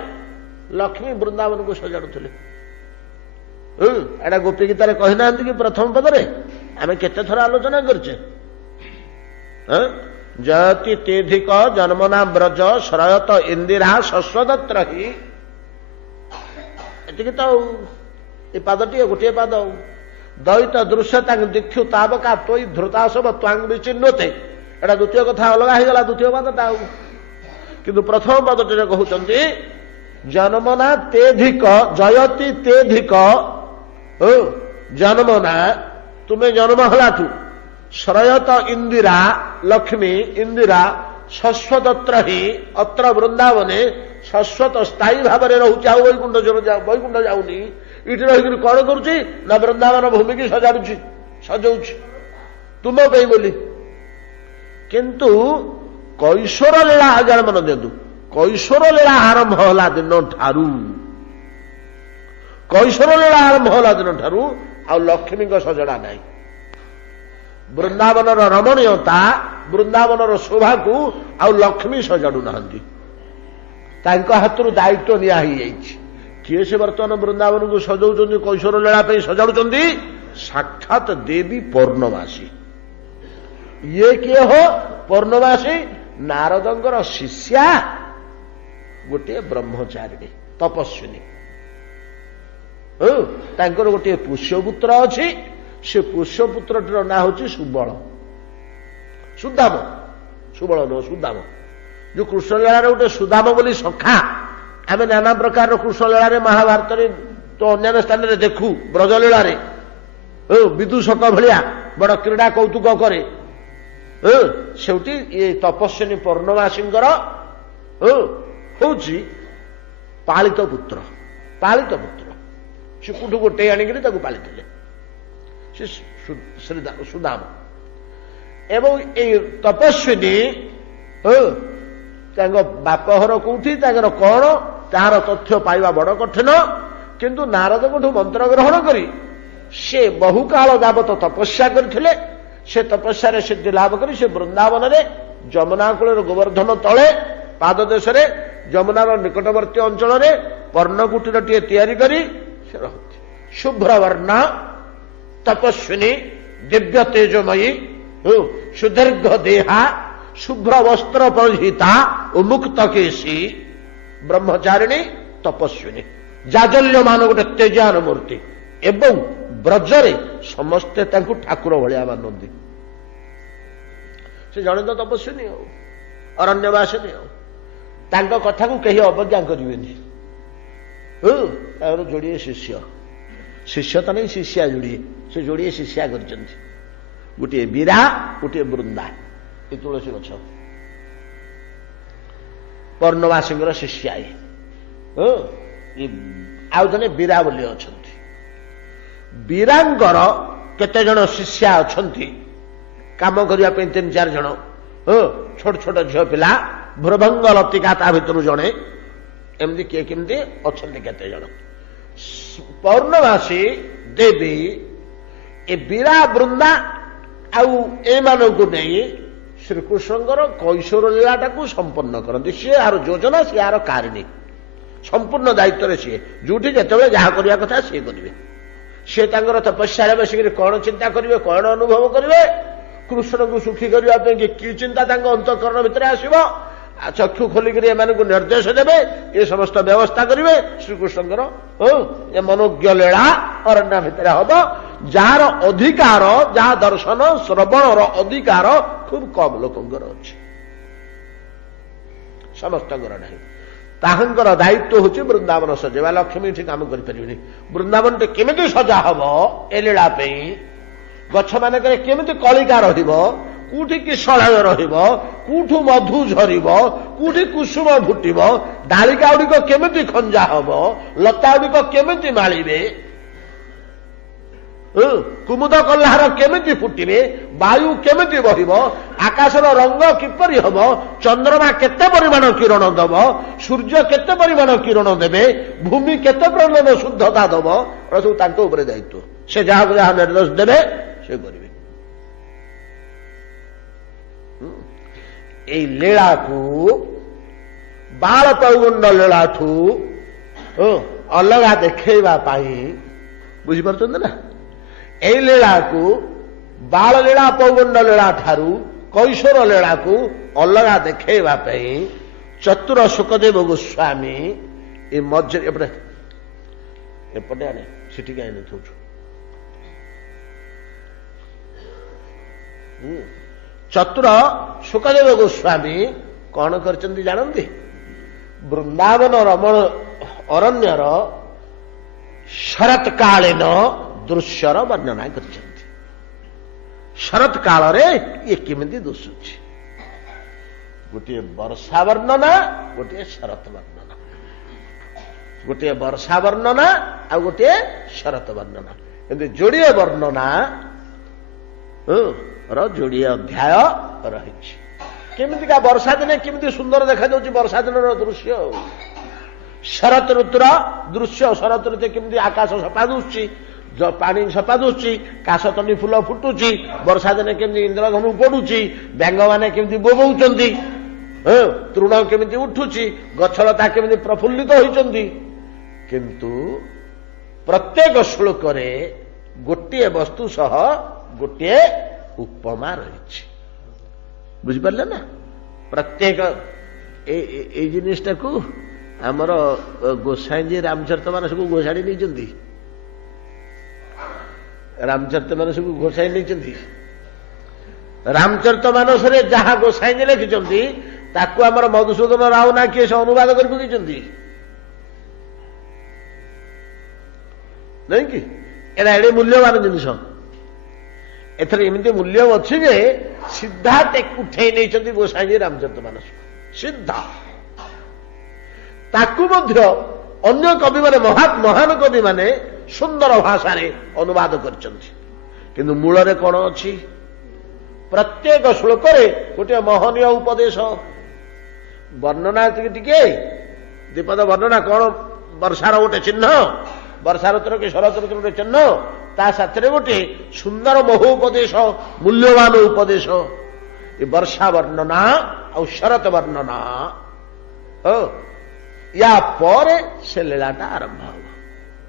ଲକ୍ଷ୍ମୀ ବୃନ୍ଦାବନକୁ ସଜାଡୁଥିଲେ। ଏଟା ଗୋପୀ ଗୀତାରେ କହିନାହାନ୍ତି କି ପ୍ରଥମ ପଦରେ? ଆମେ କେତେ ଥର ଆଲୋଚନା କରିଛେ। ଜୟତି ତେଧିକ ଜନ୍ମନା ବ୍ରଜ ଶ୍ରୟତ ଇନ୍ଦିରା ଶଶ୍ୱଦତ୍ର ହି। ଏତିକି ତ ଏ ପାଦଟିଏ ଗୋଟିଏ ପାଦ। ଦୈତ ଦୃଶ୍ୟତାଙ୍ଗ ଦୀକ୍ଷୁ ତାବକା ତୋଇ ଧୃତାସବ ତ୍ୱାଙ୍ଗ ବିଚିହ୍ନତେ। ଏଟା ଦ୍ୱିତୀୟ କଥା ଅଲଗା ହେଇଗଲା, ଦ୍ୱିତୀୟ ପାଦଟା। ଆଉ କିନ୍ତୁ ପ୍ରଥମ ପାଦଟିରେ କହୁଛନ୍ତି ଜନ୍ମନା ତେଧିକ ଜୟତି ତେଧିକ, ଜନ୍ମନା ତୁମେ ଜନ୍ମ ହେଲାଠୁ, ଶ୍ରୟତ ଇନ୍ଦିରା ଲକ୍ଷ୍ମୀ ଇନ୍ଦିରା ଶଶ୍ୱଦତ୍ର ହି ଅତ୍ର ବୃନ୍ଦାବନେ ଶାଶ୍ୱତ ସ୍ଥାୟୀ ଭାବରେ ରହୁଛି। ଆଉ ବୈକୁଣ୍ଠ ଯାଉନି। ଏଇଠି ରହିକରି କଣ କରୁଛି ନା ବୃନ୍ଦାବନ ଭୂମିକି ସଜାଡୁଛି, ସଜଉଛି ତୁମ ପାଇଁ ବୋଲି। କିନ୍ତୁ କୈଶୋର ଲୀଳା ଆଜାର ମନ ଦିଅନ୍ତୁ, କୈଶୋର ଲୀଳା ଆରମ୍ଭ ହେଲା ଦିନ ଠାରୁ କୈଶୋର ଲୀଳା ଆରମ୍ଭ ହେଲା ଦିନ ଠାରୁ ଆଉ ଲକ୍ଷ୍ମୀଙ୍କ ସଜଡ଼ା ନାହିଁ। ବୃନ୍ଦାବନର ରମଣୀୟତା, ବୃନ୍ଦାବନର ଶୋଭାକୁ ଆଉ ଲକ୍ଷ୍ମୀ ସଜାଡୁ ନାହାନ୍ତି। ତାଙ୍କ ହାତରୁ ଦାୟିତ୍ୱ ନିଆ ହେଇଯାଇଛି। କିଏ ସେ ବର୍ତ୍ତମାନ ବୃନ୍ଦାବନକୁ ସଜାଉଛନ୍ତି, କୈଶୋର ଲୀଳା ପାଇଁ ସଜାଡୁଛନ୍ତି? ସାକ୍ଷାତ ଦେବୀ ପୌର୍ଣ୍ଣମାସୀ। ଇଏ କିଏ ହୋ? ପୌର୍ଣ୍ଣମାସୀ ନାରଦଙ୍କର ଶିଷ୍ୟା, ଗୋଟିଏ ବ୍ରହ୍ମଚାରିଣୀ ତପସ୍ୱିନୀ। ତାଙ୍କର ଗୋଟିଏ ପୁଷ୍ୟପୁତ୍ର ଅଛି। ସେ ପୁଷ୍ୟପୁତ୍ରଟିର ନାଁ ହଉଛି ସୁବଳ, ସୁଦାମ। ସୁବଳ ନୁହଁ, ସୁଦାମ। ଯୋଉ କୃଷ୍ଣଲୀଳାରେ ଗୋଟେ ସୁଦାମ ବୋଲି ସଖା, ଆମେ ନାନା ପ୍ରକାରର କୃଷ୍ଣଲୀଳାରେ ମହାଭାରତରେ ତ ଅନ୍ୟାନ୍ୟ ସ୍ଥାନରେ ଦେଖୁ। ବ୍ରଜଲୀଳାରେ ବିଦୁଷକ ଭଳିଆ ବଡ କ୍ରୀଡା କୌତୁକ କରେ। ସେଉଠି ଏ ତପସ୍ୱିନୀ ପୌର୍ଣ୍ଣମାସୀଙ୍କର ହଉଛି ପାଳିତ ପୁତ୍ର। ପାଳିତ ପୁତ୍ର ସେ କୋଉଠୁ ଗୋଟେ ଆଣିକିରି ତାକୁ ପାଳିଥିଲେ ସେ ସୁଦାମ। ଏବଂ ଏଇ ତପସ୍ୱିନୀ ତାଙ୍କ ବାପଘର କୋଉଠି, ତାଙ୍କର କଣ, ତାହାର ତଥ୍ୟ ପାଇବା ବଡ କଠିନ। କିନ୍ତୁ ନାରଦଙ୍କଠୁ ମନ୍ତ୍ର ଗ୍ରହଣ କରି ସେ ବହୁକାଳ ଯାବତ ତପସ୍ୟା କରିଥିଲେ। ସେ ତପସ୍ୟାରେ ସିଦ୍ଧି ଲାଭ କରି ସେ ବୃନ୍ଦାବନରେ ଯମୁନା କୂଳର ଗୋବର୍ଦ୍ଧନ ତଳେ ପାଦ ଦେଶରେ ଯମୁନାର ନିକଟବର୍ତ୍ତୀ ଅଞ୍ଚଳରେ ପର୍ଣ୍ଣକୁଟୀରଟିଏ ତିଆରି କରି ସେ ରହନ୍ତି। ଶୁଭ୍ରବର୍ଣ୍ଣ ତପସ୍ୱିନୀ, ଦିବ୍ୟ ତେଜମୟୀ, ସୁଦୀର୍ଘ ଦେହା, ଶୁଭ୍ର ବସ୍ତ୍ର ପରିହିତା, ଉନ୍ମୁକ୍ତ କେଶୀ, ବ୍ରହ୍ମଚାରିଣୀ ତପସ୍ୱିନୀ, ଜାଜଲ୍ୟମାନ ଗୋଟେ ତେଜାନ ମୂର୍ତ୍ତି। ଏବଂ ବ୍ରଜରେ ସମସ୍ତେ ତାଙ୍କୁ ଠାକୁର ଭଳିଆ ମାନନ୍ତି। ସେ ଜଣେ ତ ତପସ୍ୱିନୀ ଆଉ ଅରଣ୍ୟବାସିନୀ ଆଉ, ତାଙ୍କ କଥାକୁ କେହି ଅବଜ୍ଞା କରିବେନି। ତାଙ୍କର ଯୋଡ଼ିଏ ଶିଷ୍ୟ, ଶିଷ୍ୟ ତ ନେଇ ଶିଷ୍ୟା ଯୋଡ଼ିଏ, ସେ ଯୋଡ଼ିଏ ଶିଷ୍ୟା କରିଛନ୍ତି। ଗୋଟିଏ ବୀରା, ଗୋଟିଏ ବୃନ୍ଦା। ଏ ତୁଳସୀ ଗଛ ପର୍ଣ୍ଣବାସୀଙ୍କର ଶିଷ୍ୟା। ଆଉ ଜଣେ ବୀରା ବୋଲି ଅଛନ୍ତି। ବୀରାଙ୍କର କେତେ ଜଣ ଶିଷ୍ୟା ଅଛନ୍ତି କାମ କରିବା ପାଇଁ, 3-4 ଜଣ। ଛୋଟ ଛୋଟ ଝିଅ ପିଲା, ଭ୍ରଭଙ୍ଗ ଲତିକା ତା ଭିତରୁ ଜଣେ, ଏମିତି କିଏ କେମିତି ଅଛନ୍ତି କେତେ ଜଣ। ପୌର୍ଣ୍ଣମାସୀ ଦେବୀ ଏ ବୀରା ବୃନ୍ଦା ଆଉ ଏମାନଙ୍କୁ ନେଇ ଶ୍ରୀକୃଷ୍ଣଙ୍କର କୈଶୋର ଲୀଳାଟାକୁ ସମ୍ପନ୍ନ କରନ୍ତି। ସିଏ ଆର ଯୋଜନା, ସିଏ ଆର କାରିଣୀ, ସମ୍ପୂର୍ଣ୍ଣ ଦାୟିତ୍ୱରେ ସିଏ। ଯୋଉଠି ଯେତେବେଳେ ଯାହା କରିବା କଥା ସିଏ କରିବେ। ସିଏ ତାଙ୍କର ତପସ୍ୟାରେ ବସିକିରି କଣ ଚିନ୍ତା କରିବେ, କଣ ଅନୁଭବ କରିବେ, କୃଷ୍ଣଙ୍କୁ ସୁଖୀ କରିବା ପାଇଁ କି ଚିନ୍ତା ତାଙ୍କ ଅନ୍ତଃକରଣ ଭିତରେ ଆସିବ, ଚକ୍ଷୁ ଖୋଲିକିରି ଏମାନଙ୍କୁ ନିର୍ଦ୍ଦେଶ ଦେବେ, ଏ ସମସ୍ତ ବ୍ୟବସ୍ଥା କରିବେ। ଶ୍ରୀକୃଷ୍ଣଙ୍କର ଏ ମନୋଜ୍ଞ ଲୀଳା ଅରଣ୍ୟ ଭିତରେ ହବ, ଯାହାର ଅଧିକାର, ଯାହା ଦର୍ଶନ ଶ୍ରବଣର ଅଧିକାର ଖୁବ୍ କମ୍ ଲୋକଙ୍କର ଅଛି, ସମସ୍ତଙ୍କର ନାହିଁ। ତାହାଙ୍କର ଦାୟିତ୍ୱ ହେଉଛି ବୃନ୍ଦାବନ ସଜେଇବା। ଲକ୍ଷ୍ମୀ ଏଠି କାମ କରିପାରିବେନି। ବୃନ୍ଦାବନଟି କେମିତି ସଜା ହବ ଏ ଲୀଳା ପାଇଁ, ଗଛ ମାନଙ୍କରେ କେମିତି କଳିକା ରହିବ, କୋଉଠି କିଶଳୟ ରହିବ, କୋଉଠୁ ମଧୁ ଝରିବ, କୋଉଠି କୁସୁମ ଫୁଟିବ, ଡାଳିକା ଗୁଡ଼ିକ କେମିତି ଖଞ୍ଜା ହବ, ଲତା ଗୁଡ଼ିକ କେମିତି ମାଳିବେ, କୁମୁଦ କଲ୍ଲାହାର କେମିତି ଫୁଟିବେ, ବାୟୁ କେମିତି ବହିବ, ଆକାଶର ରଙ୍ଗ କିପରି ହବ, ଚନ୍ଦ୍ରମା କେତେ ପରିମାଣ କିରଣ ଦବ, ସୂର୍ଯ୍ୟ କେତେ ପରିମାଣ କିରଣ ଦେବେ, ଭୂମି କେତେ ପରିମାଣ ଶୁଦ୍ଧତା ଦବ, ସବୁ ତାଙ୍କ ଉପରେ ଦାୟିତ୍ୱ। ସେ ଯାହାକୁ ଯାହା ନିର୍ଦ୍ଦେଶ ଦେବେ ସେ କରିବେ। ଏଇ ଲୀଳାକୁ ବାଳ ପୈଗୁଣ୍ଡ ଲୀଳାଠୁ ଅଲଗା ଦେଖେଇବା ପାଇଁ, ବୁଝିପାରୁଛନ୍ତି ନା, ଏଇ ଲୀଳାକୁ ବାଳ ଲୀଳା ପୌଗଣ୍ଡ ଲୀଳା ଠାରୁ କୈଶୋର ଲୀଳାକୁ ଅଲଗା ଦେଖେଇବା ପାଇଁ ଚତୁର ସୁଖଦେବ ଗୋସ୍ୱାମୀ ଏ ମଝିରେ ଏପଟେ ଆଣେ, ସେଠିକି ଆଣି ଥଉଛୁ। ଚତୁର ସୁଖଦେବ ଗୋସ୍ୱାମୀ କଣ କରିଛନ୍ତି ଜାଣନ୍ତି? ବୃନ୍ଦାବନ ରମଣ ଅରଣ୍ୟର ଶରତକାଳୀନ ଦୃଶ୍ୟର ବର୍ଣ୍ଣନା କରିଛନ୍ତି। ଶରତ କାଳରେ ଇଏ କେମିତି ଦିଶୁଛି, ଗୋଟିଏ ବର୍ଷା ବର୍ଣ୍ଣନା, ଗୋଟିଏ ଶରତ ବର୍ଣ୍ଣନା, ଗୋଟିଏ ବର୍ଷା ବର୍ଣ୍ଣନା ଆଉ ଗୋଟିଏ ଶରତ ବର୍ଣ୍ଣନା, ଏମିତି ଯୋଡ଼ିଏ ବର୍ଣ୍ଣନା ର ଯୋଡ଼ିଏ ଅଧ୍ୟାୟ ରହିଛି। କେମିତିକା ବର୍ଷା ଦିନେ କେମିତି ସୁନ୍ଦର ଦେଖାଯାଉଛି ବର୍ଷା ଦିନର ଦୃଶ୍ୟ, ଶରତ ଋତୁର ଦୃଶ୍ୟ। ଶରତ ଋତୁ କେମିତି ଆକାଶ ସଫା ଦୁଶୁଛି, ପାଣି ସଫା ଦୁଶୁଛି, କାଶତଣ୍ଡି ଫୁଲ ଫୁଟୁଛି, ବର୍ଷା ଦିନେ କେମିତି ଇନ୍ଦ୍ରଧନୁ ପଡୁଛି, ବ୍ୟାଙ୍ଗମାନେ କେମିତି ବୋବଉଛନ୍ତି, ତୃଣ କେମିତି ଉଠୁଛି, ଗଛଲତା କେମିତି ପ୍ରଫୁଲ୍ଲିତ ହୋଇଛନ୍ତି। କିନ୍ତୁ ପ୍ରତ୍ୟେକ ଶ୍ଲୋକରେ ଗୋଟିଏ ବସ୍ତୁ ସହ ଗୋଟିଏ ଉପମା ରହିଛି। ବୁଝିପାରିଲେ ନା? ପ୍ରତ୍ୟେକ ଏଇ ଜିନିଷଟାକୁ ଆମର ଗୋସାଇଁଜୀ ରାମଚରିତମାନସକୁ ଘୋଷାଡ଼ି ନେଇଛନ୍ତି। ରାମଚରିତମାନସକୁ ଘୋଷାଇ ନେଇଛନ୍ତି। ରାମଚରିତମାନସରେ ଯାହା ଗୋସାଇଁଜୀ ଲେଖିଛନ୍ତି ତାକୁ ଆମର ମଧୁସୂଦନ ରାଓ ନା କିଏ ସେ ଅନୁବାଦ କରି ପକେଇଛନ୍ତି, ନାଇଁ କି? ଏଇଟା ଏଡେ ମୂଲ୍ୟବାନ ଜିନିଷ। ଏଥିରେ ଏମିତି ମୂଲ୍ୟ ଅଛି ଯେ ସିଧା ଉଠେଇ ନେଇଛନ୍ତି ଗୋସାଇଁଜୀ ରାମଚରିତମାନସ, ସିଧା। ତାକୁ ମଧ୍ୟ ଅନ୍ୟ କବିମାନେ, ମହାନ କବିମାନେ ସୁନ୍ଦର ଭାଷାରେ ଅନୁବାଦ କରିଛନ୍ତି। କିନ୍ତୁ ମୂଳରେ କଣ ଅଛି? ପ୍ରତ୍ୟେକ ଶ୍ଲୋକରେ ଗୋଟିଏ ମହନୀୟ ଉପଦେଶ। ବର୍ଣ୍ଣନା ଟିକେ ଦ୍ୱିପଦ ବର୍ଣ୍ଣନା, କଣ ବର୍ଷାର ଗୋଟେ ଚିହ୍ନ, ବର୍ଷା ଋତୁର କି ଶରତ ଋତୁର ଗୋଟେ ଚିହ୍ନ, ତା ସାଥିରେ ଗୋଟେ ସୁନ୍ଦର ମହୁ ଉପଦେଶ, ମୂଲ୍ୟବାନ ଉପଦେଶ। ଏ ବର୍ଷା ବର୍ଣ୍ଣନା ଆଉ ଶରତ ବର୍ଣ୍ଣନା, ୟା ପରେ ସେ ଲୀଳାଟା ଆରମ୍ଭ ହବ।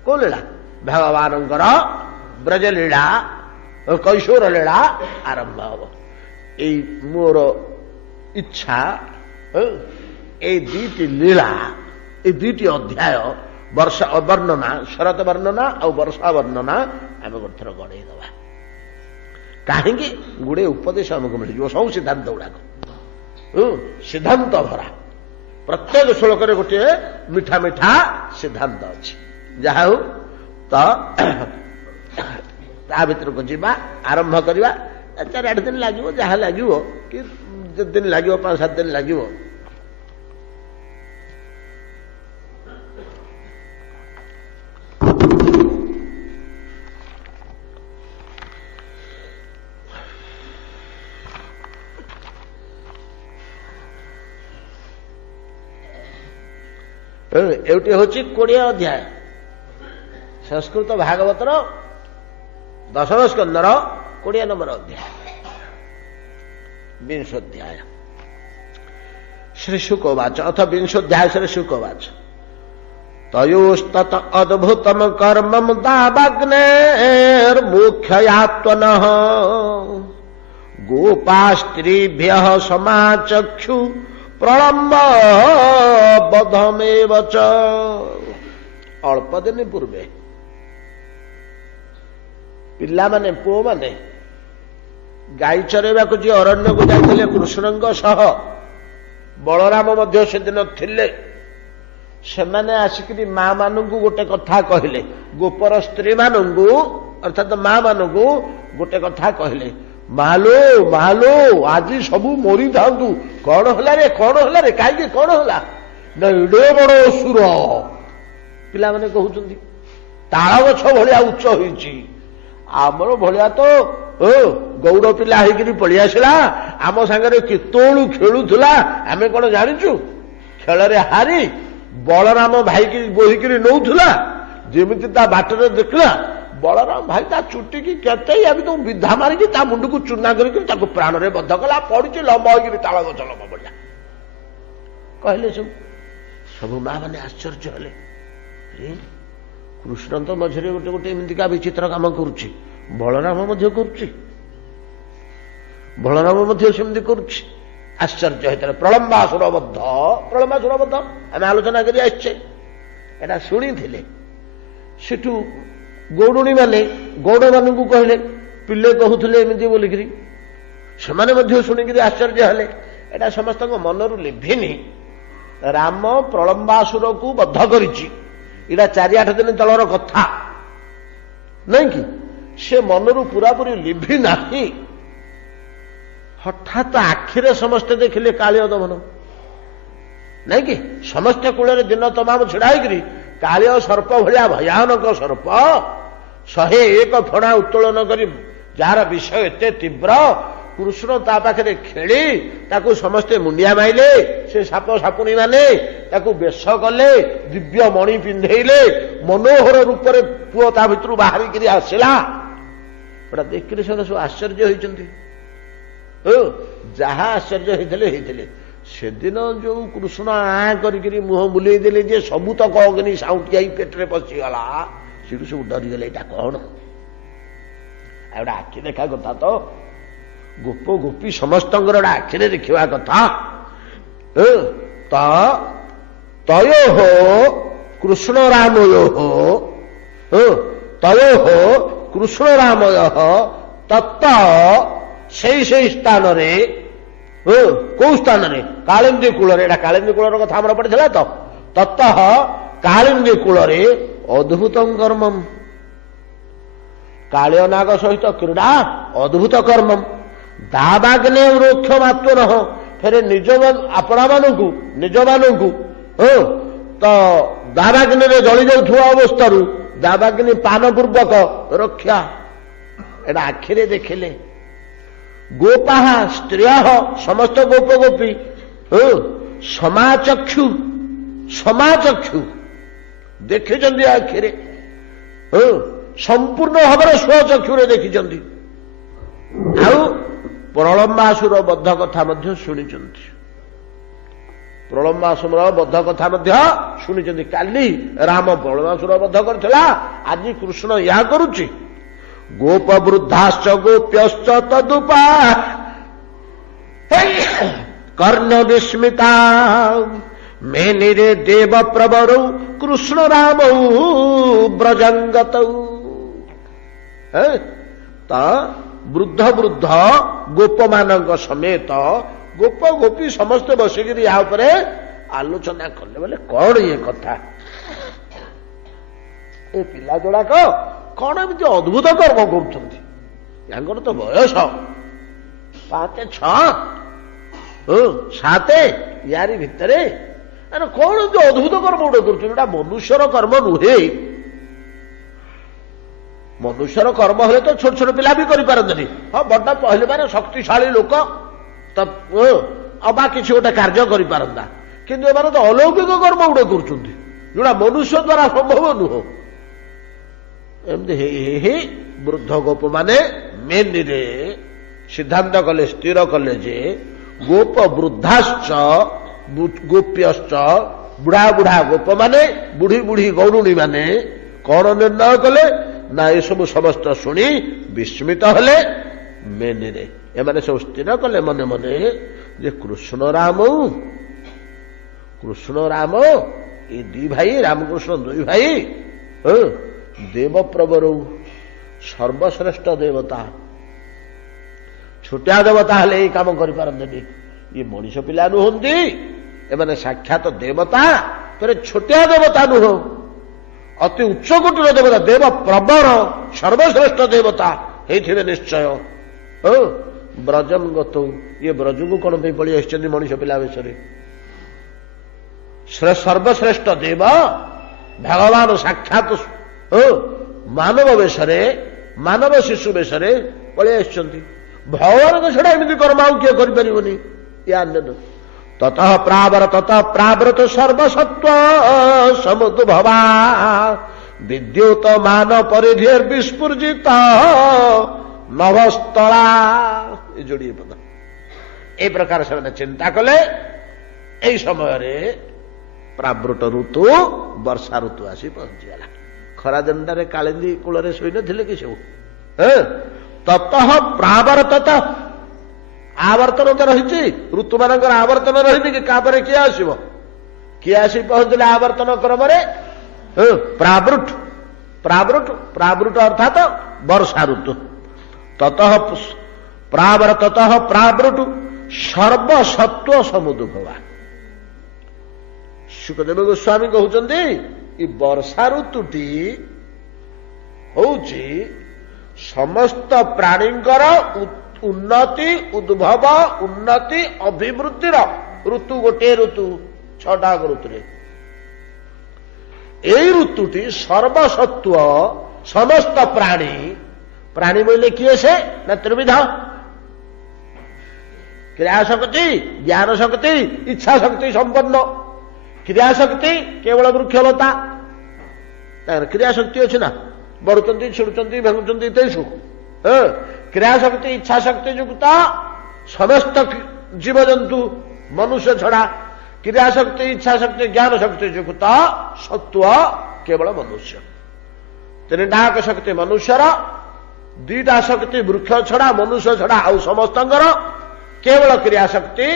କୋଉ ଲୀଳା? ଭଗବାନଙ୍କର ବ୍ରଜ ଲୀଳା, କୈଶୋର ଲୀଳା ଆରମ୍ଭ ହବ। ଏଇ ମୋର ଇଚ୍ଛା ଏଇ ଦୁଇଟି ଲୀଳା, ଏଇ ଦୁଇଟି ଅଧ୍ୟାୟ, ବର୍ଷା ବର୍ଣ୍ଣନା, ଶରତ ବର୍ଣ୍ଣନା ଆଉ ବର୍ଷା ବର୍ଣ୍ଣନା ଆମେ ଗୋଟେ ଥର ଗଣେଇ ଦେବା। କାହିଁକି? ଗୁଡେ ଉପଦେଶ ଆମକୁ ମିଳିଯିବ, ସବୁ ସିଦ୍ଧାନ୍ତ ଗୁଡାକ, ସିଦ୍ଧାନ୍ତ ଭରା। ପ୍ରତ୍ୟେକ ଶ୍ଲୋକରେ ଗୋଟିଏ ମିଠା ମିଠା ସିଦ୍ଧାନ୍ତ ଅଛି। ଯାହା ହଉ, ତ ତା ଭିତରକୁ ଯିବା, ଆରମ୍ଭ କରିବା। 4-8 ଦିନ ଲାଗିବ, ଯାହା ଲାଗିବ, କି ଯେତେ ଦିନ ଲାଗିବ, 5-7 ଦିନ ଲାଗିବ। ଏଉଟି ହଉଛି 20 ଅଧ୍ୟାୟ ସଂସ୍କୃତ ଭାଗବତର 10ମ ସ୍କନ୍ଧର 20 ନମ୍ବର ଅଧ୍ୟାୟ, 20 ଅଧ୍ୟାୟ। ଶ୍ରୀ ଶୁକୋବାଚ ଅଥ 20 ଅଧ୍ୟାୟ ଶ୍ରୀ ଶୁକୋବାଚ ତୟୋସ୍ତତ ଅଦ୍ଭୁତମ କର୍ମମ ଦାବାଗ୍ନେର୍ମୁଖ୍ୟୟାତ୍ୱନଃ ଗୋପାସ୍ତ୍ରୀଭ୍ୟଃ ସମାଚକ୍ଷୁ ପ୍ରଳମ୍ବ ବଧମେବ ଚ। ଅଳ୍ପ ଦିନ ପୂର୍ବେ ପିଲାମାନେ, ପୁଅମାନେ ଗାଈ ଚରେଇବାକୁ ଯିଏ ଅରଣ୍ୟକୁ ଯାଇଥିଲେ କୃଷ୍ଣଙ୍କ ସହ, ବଳରାମ ମଧ୍ୟ ସେଦିନ ଥିଲେ। ସେମାନେ ଆସିକିରି ମା ମାନଙ୍କୁ ଗୋଟେ କଥା କହିଲେ, ଗୋପର ସ୍ତ୍ରୀ ମାନଙ୍କୁ ଅର୍ଥାତ ମା ମାନଙ୍କୁ ଗୋଟେ କଥା କହିଲେ, ମାଲୋ ମାଲୋ ଆଜି ସବୁ ମରିଥାନ୍ତୁ। କଣ ହେଲା ରେ, କଣ ହେଲା ରେ, କାହିଁକି, କଣ ହେଲା? ନା ଏଡେ ବଡ ଅସୁର, ପିଲାମାନେ କହୁଛନ୍ତି, ତାଳ ଗଛ ଭଳିଆ ଉଚ୍ଚ ହୋଇଛି। ଆମର ଭଳିଆ ତ ଗୌଡ଼ ପିଲା ହେଇକିରି ପଳେଇ ଆସିଲା, ଆମ ସାଙ୍ଗରେ କେତେବେଳୁ ଖେଳୁଥିଲା, ଆମେ କଣ ଜାଣିଛୁ? ଖେଳରେ ହାରି ବଳରାମ ଭାଇକି ବୋହିକିରି ନଉଥିଲା। ଯେମିତି ତା ବାଟରେ ଦେଖିଲା ବଳରାମ ଭାଇ ତା ଚୁଟିକି କେତେ ଏମିତି ବିଧା ମାରିକି ତା ମୁଣ୍ଡକୁ ଚୂନା କରିକି ତାକୁ ପ୍ରାଣରେ ବଦ୍ଧ କଲା। ପଡିଛି ଲମ୍ବ ହେଇକିରି ତାଳ ଗଛ ଲମ୍ବ ପଡିଲା। କହିଲେ ସବୁ ମା ମାନେ ଆଶ୍ଚର୍ଯ୍ୟ ହେଲେ, କୃଷ୍ଣ ତ ମଝିରେ ଗୋଟେ ଗୋଟେ ଏମିତିକା ବିଚିତ୍ର କାମ କରୁଛି, ବଳରାମ ମଧ୍ୟ କରୁଛି, ବଳରାମ ମଧ୍ୟ ସେମିତି କରୁଛି। ଆଶ୍ଚର୍ଯ୍ୟ ହେଇଥିଲେ। ପ୍ରଳମ୍ବାସୁର ବଦ୍ଧ, ପ୍ରଳମ୍ବାସୁର ବଦ୍ଧ ଆମେ ଆଲୋଚନା କରି ଆସିଛେ, ଏଟା ଶୁଣିଥିଲେ। ସେଠୁ ଗୌଡ଼ୁଣୀ ମାନେ ଗୌଡ଼ ମାନଙ୍କୁ କହିଲେ, ପିଲେ କହୁଥିଲେ ଏମିତି ବୋଲିକିରି, ସେମାନେ ମଧ୍ୟ ଶୁଣିକିରି ଆଶ୍ଚର୍ଯ୍ୟ ହେଲେ। ଏଟା ସମସ୍ତଙ୍କ ମନରୁ ଲିଭିନି। ରାମ ପ୍ରଳମ୍ବାସୁରକୁ ବଦ୍ଧ କରିଛି, ଏଇଟା 4-8 ଦିନ ତଳର କଥା ନାଇଁ କି? ସେ ମନରୁ ପୁରାପୁରି ଲିଭି ନାହିଁ। ହଠାତ୍ ଆଖିରେ ସମସ୍ତେ ଦେଖିଲେ କାଳିଅ ଦମନ, ନାଇଁ କି? ସମସ୍ତେ କୂଳରେ ଦିନ ତମାମ ଛିଡା ହେଇକିରି କାଳିଅ ସର୍ପ ଭଳିଆ ଭୟାନକ ସର୍ପ 101 ଫଣା ଉତ୍ତୋଳନ କରି, ଯାହାର ବିଷୟ ଏତେ ତୀବ୍ର, କୃଷ୍ଣ ତା ପାଖରେ ଖେଳି ତାକୁ ସମସ୍ତେ ମୁଣ୍ଡିଆ ମାଇଲେ, ସେ ସାପ ସାପୁଣୀ ମାନେ ତାକୁ ବେଶ କଲେ, ଦିବ୍ୟ ମଣି ପିନ୍ଧେଇଲେ, ମନୋହର ରୂପରେ ପୁଅ ତା ଭିତରୁ ବାହାରିକିରି ଆସିଲା। ଏଟା ଦେଖିଲେ ସେମାନେ ସବୁ ଆଶ୍ଚର୍ଯ୍ୟ ହୋଇଛନ୍ତି। ଯାହା ଆଶ୍ଚର୍ଯ୍ୟ ହେଇଥିଲେ। ସେଦିନ ଯୋଉ କୃଷ୍ଣ କରିକିରି ମୁହଁ ବୁଲେଇ ଦେଲେ ଯେ ସବୁ ତ କଗନି ସାଉଁଟି ଆଇ ପେଟରେ ପଶିଗଲା, ସେଠୁ ସବୁ ଡରିଗଲେ। ଏଇଟା କଣ? ଆଉ ଗୋଟେ ଆଖି ଦେଖା କଥା ତ, ଗୋପ ଗୋପୀ ସମସ୍ତଙ୍କର ଗୋଟେ ଆଖିରେ ଦେଖିବା କଥା। ତୟୋଃ କୃଷ୍ଣ ରାମୟୋଃ ତୟୋଃ କୃଷ୍ଣ ରାମୟଃ ତତ୍ତ ସେଇ ସ୍ଥାନରେ, କୋଉ ସ୍ଥାନରେ? କାଳିନ୍ଦୀ କୂଳରେ। ଏଟା କାଳିନ୍ଦୀ କୂଳର କଥା ଆମର ପଡିଥିଲା ତ। ତତଃ କାଳିନ୍ଦୀ କୂଳରେ ଅଦ୍ଭୁତଂ କର୍ମମ୍, କାଳିୟ ନାଗ ସହିତ କ୍ରୀଡ଼ା ଅଦ୍ଭୁତ କର୍ମମ୍। ଦାବାଗ୍ନେ ବୃକ୍ଷ ମାତ୍ମନଃ, ଫେରେ ନିଜମାନଙ୍କୁ ତ ଦାବାଗ୍ନିରେ ଜଳି ଯାଉଥିବା ଅବସ୍ଥାରୁ ଦାବାଗ୍ନି ପାନ ପୂର୍ବକ ରକ୍ଷା। ଏଟା ଆଖିରେ ଦେଖିଲେ। ଗୋପାହ ସ୍ତ୍ରିୟ ସମସ୍ତ ଗୋପ ଗୋପୀ ସମାଚକ୍ଷୁ ଦେଖିଛନ୍ତି ଆଖିରେ, ସମ୍ପୂର୍ଣ୍ଣ ଭାବରେ ସ୍ୱଚକ୍ଷୁରେ ଦେଖିଛନ୍ତି। ଆଉ ପ୍ରଳମ୍ବାସୁର ବଦ୍ଧ କଥା ମଧ୍ୟ ଶୁଣିଛନ୍ତି। ପ୍ରଳମ୍ବାସୁର ବଦ୍ଧ କଥା ମଧ୍ୟ ଶୁଣିଛନ୍ତି। କାଲି ରାମ ପ୍ରଳମ୍ବାସୁର ବଦ୍ଧ କରିଥିଲା, ଆଜି କୃଷ୍ଣ ଏହା କରୁଛି। ଗୋପ ବୃଦ୍ଧାଶ୍ଚ ଗୋପ୍ୟଶ୍ଚ ତଦୁପା କର୍ଣ୍ଣ ବିସ୍ମିତା ମେନିରେ ଦେବ ପ୍ରବରୌ କୃଷ୍ଣ ରାମ ବ୍ରଜଙ୍ଗତ। ବୃଦ୍ଧ ଗୋପମାନଙ୍କ ସମେତ ଗୋପ ଗୋପୀ ସମସ୍ତେ ବସିକିରି ଏହା ଉପରେ ଆଲୋଚନା କଲେ। ବୋଲେ କଣ ଇଏ କଥା? ଏ ପିଲା ଯୋଡ଼ାକ କଣ ଏମିତି ଅଦ୍ଭୁତ କର୍ମ କରୁଛନ୍ତି? ୟାଙ୍କର ତ ବୟସ 5, 6, 7, ୟାରି ଭିତରେ କଣ ଏମିତି ଅଦ୍ଭୁତ କର୍ମ ଗୋଟେ କରୁଛନ୍ତି? ଏଟା ମନୁଷ୍ୟର କର୍ମ ନୁହେଁ। ମନୁଷ୍ୟର କର୍ମ ହେଲେ ତ ଛୋଟ ଛୋଟ ପିଲା ବି କରିପାରନ୍ତିନି। ହଁ, ବଡ ପହିଲେ ମାନେ ଶକ୍ତିଶାଳୀ ଲୋକ ତ ଅବା କିଛି ଗୋଟେ କାର୍ଯ୍ୟ କରିପାରନ୍ତା, କିନ୍ତୁ ଏମାନେ ତ ଅଲୌକିକ କର୍ମ ଗୋଟେ କରୁଛନ୍ତି, ଯୋଉଟା ମନୁଷ୍ୟ ଦ୍ୱାରା ସମ୍ଭବ ନୁହଁ। ଏମିତି ହେଇ ବୃଦ୍ଧ ଗୋପ ମାନେ ମେନିରେ ସିଦ୍ଧାନ୍ତ କଲେ, ସ୍ଥିର କଲେ ଯେ ଗୋପ ବୃଦ୍ଧାଶ୍ଚ ଗୋପ୍ୟଶ୍ଚ, ବୁଢା ଗୋପ ମାନେ, ବୁଢୀ ଗୌରୁଣୀ ମାନେ କଣ ନିର୍ଣ୍ଣୟ କଲେ ନା ଏସବୁ ସମସ୍ତ ଶୁଣି ବିସ୍ମିତ ହେଲେ। ମେନିରେ ଏମାନେ ସବୁ ସ୍ଥିର କଲେ ମନେ ମନେ ଯେ କୃଷ୍ଣ ରାମ ଏ ଦି ଭାଇ, ରାମକୃଷ୍ଣ ଦୁଇ ଭାଇ ଦେବ ପ୍ରବର, ସର୍ବଶ୍ରେଷ୍ଠ ଦେବତା। ଛୋଟିଆ ଦେବତା ହେଲେ ଏଇ କାମ କରିପାରନ୍ତିନି। ଇଏ ମଣିଷ ପିଲା ନୁହନ୍ତି, ଏମାନେ ସାକ୍ଷାତ ଦେବତା। ଫେରେ ଛୋଟିଆ ଦେବତା ନୁହଁ, ଅତି ଉଚ୍ଚ କୋଟିର ଦେବତା, ଦେବ ପ୍ରବର, ସର୍ବଶ୍ରେଷ୍ଠ ଦେବତା ହେଇଥିବେ ନିଶ୍ଚୟ। ବ୍ରଜଙ୍ଗତ, ଇଏ ବ୍ରଜକୁ କଣ ପାଇଁ ପଳେଇ ଆସିଛନ୍ତି ମଣିଷ ପିଲା ବେଶରେ? ସର୍ବଶ୍ରେଷ୍ଠ ଦେବ ଭଗବାନ ସାକ୍ଷାତ ମାନବ ବେଶରେ, ମାନବ ଶିଶୁ ବେଶରେ ପଳେଇ ଆସିଛନ୍ତି। ଭଗବାନଙ୍କ ଛଡା ଏମିତି କର୍ମ ଆଉ କିଏ କରିପାରିବନି। ତତଃ ପ୍ରାବୃତ ସର୍ବସତ୍ୱ ସମୁଦ୍ଭବା ବିଦ୍ୟୁତ ମାନ ପରିଧିର ବିସ୍ଫୁର୍ଜିତ ନଭସ୍ତଳା। ଯୋଡ଼ିଏ ପଦ। এই ପ୍ରକାର ସେମାନେ ଚିନ୍ତା କଲେ। এই ସମୟରେ ପ୍ରାବୃତ ଋତୁ, ବର୍ଷା ଋତୁ ଆସି ପହଞ୍ଚିଗଲା। ଖରା ଦିନଟାରେ କାଳିନ୍ଦୀ କୂଳରେ ଶୋଇନଥିଲେ କି ସବୁ? ତତଃ ପ୍ରାବର୍ତ୍ତତ, ଆବର୍ତ୍ତନ ତ ରହିଛି, ଋତୁମାନଙ୍କର ଆବର୍ତ୍ତନ ରହିନି କି? କାପରେ କିଏ ଆସିବ? କିଏ ଆସି ପହଞ୍ଚିଲେ ଆବର୍ତ୍ତନ କ୍ରମରେ? ପ୍ରାବୃଟ ଅର୍ଥାତ ବର୍ଷା ଋତୁ। ତତଃ ପ୍ରାବୃଟ ସର୍ବସତ୍ୱ ସମୁଦ୍ଭବା। ସୁଖଦେବ ଗୋସ୍ୱାମୀ କହୁଛନ୍ତି ଏ ବର୍ଷା ଋତୁଟି ହଉଛି ସମସ୍ତ ପ୍ରାଣୀଙ୍କର ଉନ୍ନତି, ଉଦ୍ଭବ, ଉନ୍ନତି, ଅଭିବୃଦ୍ଧିର ଋତୁ। ଗୋଟିଏ ଋତୁ, 6ଟା ଋତୁରେ এই ଋତୁଟି ସର୍ବସତ୍ୱ, ସମସ୍ତ ପ୍ରାଣୀ। ପ୍ରାଣୀ ବୋଇଲେ କିଏ ସେ? ନା ତ୍ରିବିଧ। କ୍ରିୟାଶକ୍ତି, ଜ୍ଞାନ ଶକ୍ତି, ଇଚ୍ଛା ଶକ୍ତି ସମ୍ପନ୍ନ। କ୍ରିୟାଶକ୍ତି କେବଳ ବୃକ୍ଷଲତା, ତାଙ୍କର କ୍ରିୟାଶକ୍ତି ଅଛି ନା, ବଢୁଛନ୍ତି, ଛିଡୁଛନ୍ତି, ଭାଙ୍ଗୁଛନ୍ତି ଇତ୍ୟାଦି ସବୁ। କ୍ରିୟାଶକ୍ତି ଇଚ୍ଛା ଶକ୍ତି ଯୁକ୍ତ ସମସ୍ତ ଜୀବଜନ୍ତୁ ମନୁଷ୍ୟ ଛଡା, କ୍ରିୟାଶକ୍ତି ଇଚ୍ଛା ଶକ୍ତି ଜ୍ଞାନ ଶକ୍ତି ଯୁକ୍ତ ସତ୍ତ୍ୱ କେବଳ ମନୁଷ୍ୟ। ତିନିଟାକ ଶକ୍ତି ମନୁଷ୍ୟର, ଦିଟା ଶକ୍ତି ବୃକ୍ଷ ଛଡା ମନୁଷ୍ୟ ଛଡା ଆଉ ସମସ୍ତଙ୍କର। କେବଳ କ୍ରିୟାଶକ୍ତି,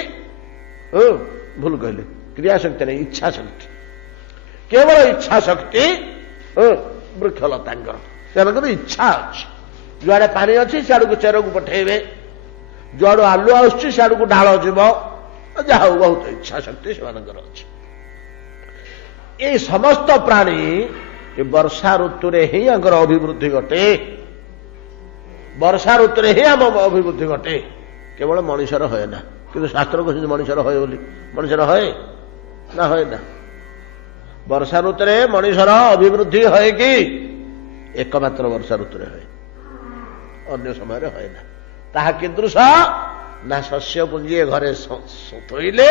ଭୁଲ କହିଲେ, କ୍ରିୟାଶକ୍ତି ନାହିଁ, ଇଚ୍ଛା ଶକ୍ତି, କେବଳ ଇଚ୍ଛା ଶକ୍ତି ବୃକ୍ଷଲତାଙ୍କର। ସେମାନଙ୍କର ଇଚ୍ଛା ଅଛି, ଯୁଆଡେ ପାଣି ଅଛି ସିଆଡକୁ ଚେରକୁ ପଠେଇବେ, ଯୁଆଡୁ ଆଲୁଅ ଆସୁଛି ସିଆଡକୁ ଢାଳ ଯିବ, ଯାହା ହଉ ବହୁତ ଇଚ୍ଛା ଶକ୍ତି ସେମାନଙ୍କର ଅଛି। ଏଇ ସମସ୍ତ ପ୍ରାଣୀ ଏ ବର୍ଷା ଋତୁରେ ହିଁ ଆଙ୍କର ଅଭିବୃଦ୍ଧି ଘଟେ, ବର୍ଷା ଋତୁରେ ହିଁ ଆମ ଅଭିବୃଦ୍ଧି ଘଟେ, କେବଳ ମଣିଷର ହଏ ନା। କିନ୍ତୁ ଶାସ୍ତ୍ର କହୁଛନ୍ତି ମଣିଷର ହଏ ବୋଲି। ମଣିଷର ହଏ ନା ହଏ ନା? ବର୍ଷା ଋତୁରେ ମଣିଷର ଅଭିବୃଦ୍ଧି ହଏ କି? ଏକମାତ୍ର ବର୍ଷା ଋତୁରେ ହଏ, ଅନ୍ୟ ସମୟରେ ହଏ ନା। ତାହା କିଦୃଶ ନା ଶସ୍ୟ ପୁଞ୍ଜିଏ ଘରେ ଥୋଇଲେ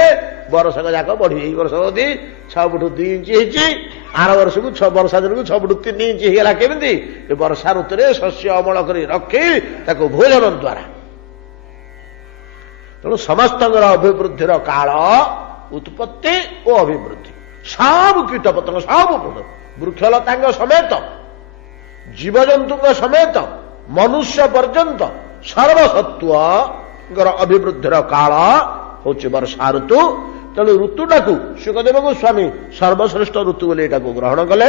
ବର୍ଷକ ଯାକ ବଢି, ଏଇ ବର୍ଷ ଯଦି 6 ଫୁଟ 2 ଇଞ୍ଚ ହେଇଛି, ଆର ବର୍ଷକୁ ବର୍ଷା ଦିନକୁ 6 ଫୁଟ 3 ଇଞ୍ଚ ହେଇଗଲା। କେମିତି? ଏ ବର୍ଷା ଋତୁରେ ଶସ୍ୟ ଅମଳ କରି ରଖି ତାକୁ ଭୋଜନ ଦ୍ୱାରା। ତେଣୁ ସମସ୍ତଙ୍କର ଅଭିବୃଦ୍ଧିର କାଳ, ଉତ୍ପତ୍ତି ଓ ଅଭିବୃଦ୍ଧି, ସବୁ କୀଟପତଙ୍ଗ, ସବୁ ବୃକ୍ଷଲତାଙ୍କ ସମେତ, ଜୀବଜନ୍ତୁଙ୍କ ସମେତ, ମନୁଷ୍ୟ ପର୍ଯ୍ୟନ୍ତ ସର୍ବସତ୍ୱଙ୍କର ଅଭିବୃଦ୍ଧିର କାଳ ହଉଛି ବର୍ଷା ଋତୁ। ତେଣୁ ଋତୁଟାକୁ ସୁଖଦେବ ଗୋସ୍ୱାମୀ ସର୍ବଶ୍ରେଷ୍ଠ ଋତୁ ବୋଲି ଏଟାକୁ ଗ୍ରହଣ କଲେ।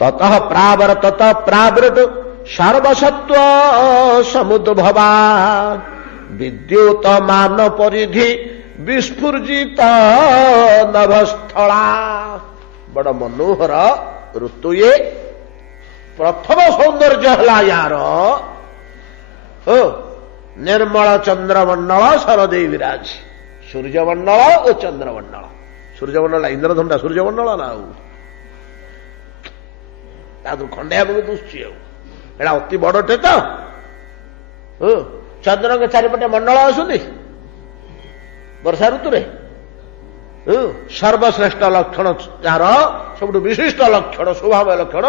ତତଃ ପ୍ରାବର୍ତତ ପ୍ରାବୃତ ସର୍ବସତ୍ୱ ସମୁଦ୍ଭବା ବିଦ୍ୟୁତ ମାନ ପରିଧି ବିସ୍ଫୁର୍ଜିତ ନଭସ୍ଥଳା। ବଡ ମନୋହର ଋତୁ ଇଏ। ପ୍ରଥମ ସୌନ୍ଦର୍ଯ୍ୟ ହେଲା ୟାର ନିର୍ମଳ ଚନ୍ଦ୍ରମଣ୍ଡଳ ଶରଦେଇ ବିରାଜ। ସୂର୍ଯ୍ୟମଣ୍ଡଳ ଓ ଚନ୍ଦ୍ରମଣ୍ଡଳ। ସୂର୍ଯ୍ୟମଣ୍ଡଳ ଇନ୍ଦ୍ରଧଣ୍ଡା ସୂର୍ଯ୍ୟମଣ୍ଡଳ ନା, ଆଉ ତାକୁ ଖଣ୍ଡେ ଆମକୁ ଦୁଶୁଛି, ଆଉ ଏଟା ଅତି ବଡଟେ ତ। ଚନ୍ଦ୍ରଙ୍କ ଚାରିପଟେ ମଣ୍ଡଳ ଆସୁନି ବର୍ଷା ଋତୁରେ। ସର୍ବଶ୍ରେଷ୍ଠ ଲକ୍ଷଣ, ଯାହାର ସବୁଠୁ ବିଶିଷ୍ଟ ଲକ୍ଷଣ, ସ୍ୱଭାବ ଲକ୍ଷଣ।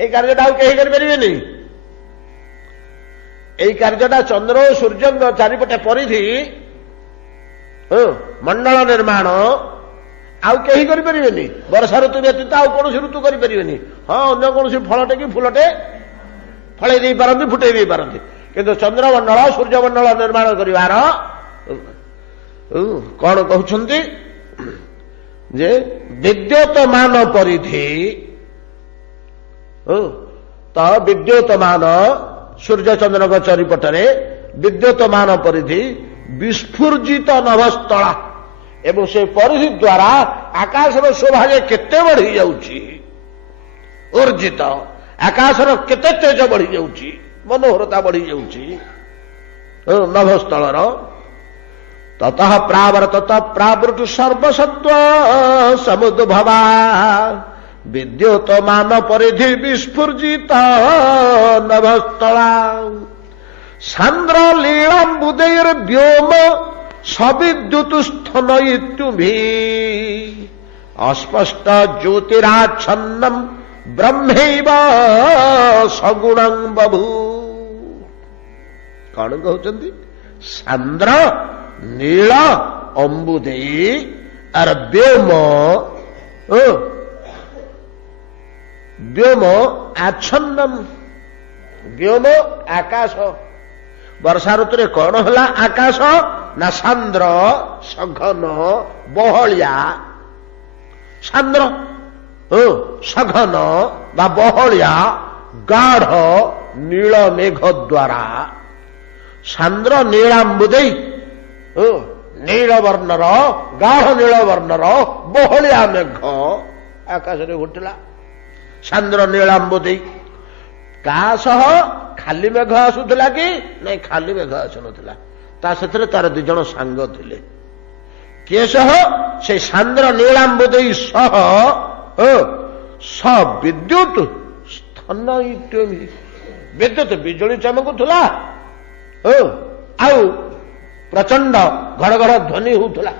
ଏଇ କାର୍ଯ୍ୟଟା ଆଉ କେହି କରିପାରିବେନି। ଏଇ କାର୍ଯ୍ୟଟା ଚନ୍ଦ୍ର ଓ ସୂର୍ଯ୍ୟଙ୍କ ଚାରିପଟେ ପରିଧି ମଣ୍ଡଳ ନିର୍ମାଣ ଆଉ କେହି କରିପାରିବେନି। ବର୍ଷା ଋତୁ ବ୍ୟତୀତ ଆଉ କୌଣସି ଋତୁ କରିପାରିବେନି। ହଁ, ଅନ୍ୟ କୌଣସି ଫଳଟେ କି ଫୁଲଟେ ଫଳେଇ ଦେଇପାରନ୍ତି, ଫୁଟେଇ ଦେଇପାରନ୍ତି, କିନ୍ତୁ ଚନ୍ଦ୍ରମଣ୍ଡଳ ସୂର୍ଯ୍ୟମଣ୍ଡଳ ନିର୍ମାଣ କରିବାର କଣ କହୁଛନ୍ତି ଯେ ବିଦ୍ୟୁତମାନ ପରିଧି। ତ ବିଦ୍ୟୁତମାନ ସୂର୍ଯ୍ୟଚନ୍ଦ୍ରଙ୍କ ଚାରିପଟରେ ବିଦ୍ୟୁତମାନ ପରିଧି ବିସ୍ଫୁର୍ଜିତ ନଭସ୍ଥଳା, ଏବଂ ସେ ପରିଧି ଦ୍ୱାରା ଆକାଶର ଶୋଭା ଯେ କେତେ ବଢି ଯାଉଛି, ଉର୍ଜିତ, ଆକାଶର କେତେ ତେଜ ବଢି ଯାଉଛି, ମନୋହରତା ବଢି ଯାଉଛି ନଭସ୍ଥଳର। ତତଃ ପ୍ରାବର୍ତତ ପ୍ରାବୃତ ସର୍ବସତ୍ୱ ସମୁଦ୍ଭବା ବିଦ୍ୟୁତମାନ ପରିଧି ବିସ୍ଫୁର୍ଜିତ ନଭସ୍ଥଳା ସାନ୍ଦ୍ର ଲୀଳାମ୍ବୁଦୈର୍ ବ୍ಯೋମ ସବିଦ୍ୟୁତ ସ୍ଥନ ଇତ୍ୟୁଭି ଅସ୍ପଷ୍ଟ ଜ୍ୟୋତିରାଚ୍ଛନ୍ନମ୍ ବ୍ରହ୍ମୈବ ସଗୁଣଂ ବଭୂ। କଣ କହୁଛନ୍ତି? ସାନ୍ଦ୍ର ନୀଳ ଅମ୍ବୁଦେଇ ଆର ବ୍ಯೋମ, ବ୍ಯೋମ ଆଚ୍ଛନ୍ନମ୍, ବ୍ಯೋମ ଆକାଶ। ବର୍ଷା ଋତୁରେ କଣ ହେଲା ଆକାଶ? ନା ସାନ୍ଦ୍ର, ସଘନ, ବହଳିଆ। ସାନ୍ଦ୍ର, ସଘନ ବା ବହଳିଆ ଗାଢ ନୀଳ ମେଘ ଦ୍ୱାରା। ସାନ୍ଦ୍ର ନୀଳାମ୍ବୁଦେଇ, ନୀଳ ବର୍ଣ୍ଣର, ଗାଢ ନୀଳ ବର୍ଣ୍ଣର ବହଳିଆ ମେଘ ଆକାଶରେ ଘଟିଲା। ସାନ୍ଦ୍ର ନୀଳାମ୍ବୁଦେଇ। କାହା ସହ? ଖାଲି ମେଘ ଆସୁଥିଲା କି? ନାଇଁ, ଖାଲି ମେଘ ଆସୁନଥିଲା, ତା ସେଥିରେ ତାର 2 ଜଣ ସାଙ୍ଗ ଥିଲେ। କିଏ ସହ? ସେ ସାନ୍ଦ୍ର ନୀଳାମ୍ବୁଦେଇ ସହ ସ ବିଦ୍ୟୁତ ସ୍ଥନ ଇତ୍ୟୁଭି, ବିଦ୍ୟୁତ ବିଜୁଳି ଚମକୁଥିଲା, ଆଉ ପ୍ରଚଣ୍ଡ ଘଡ଼ଘଡ଼ ଧ୍ୱନି ହେଉଥିଲା।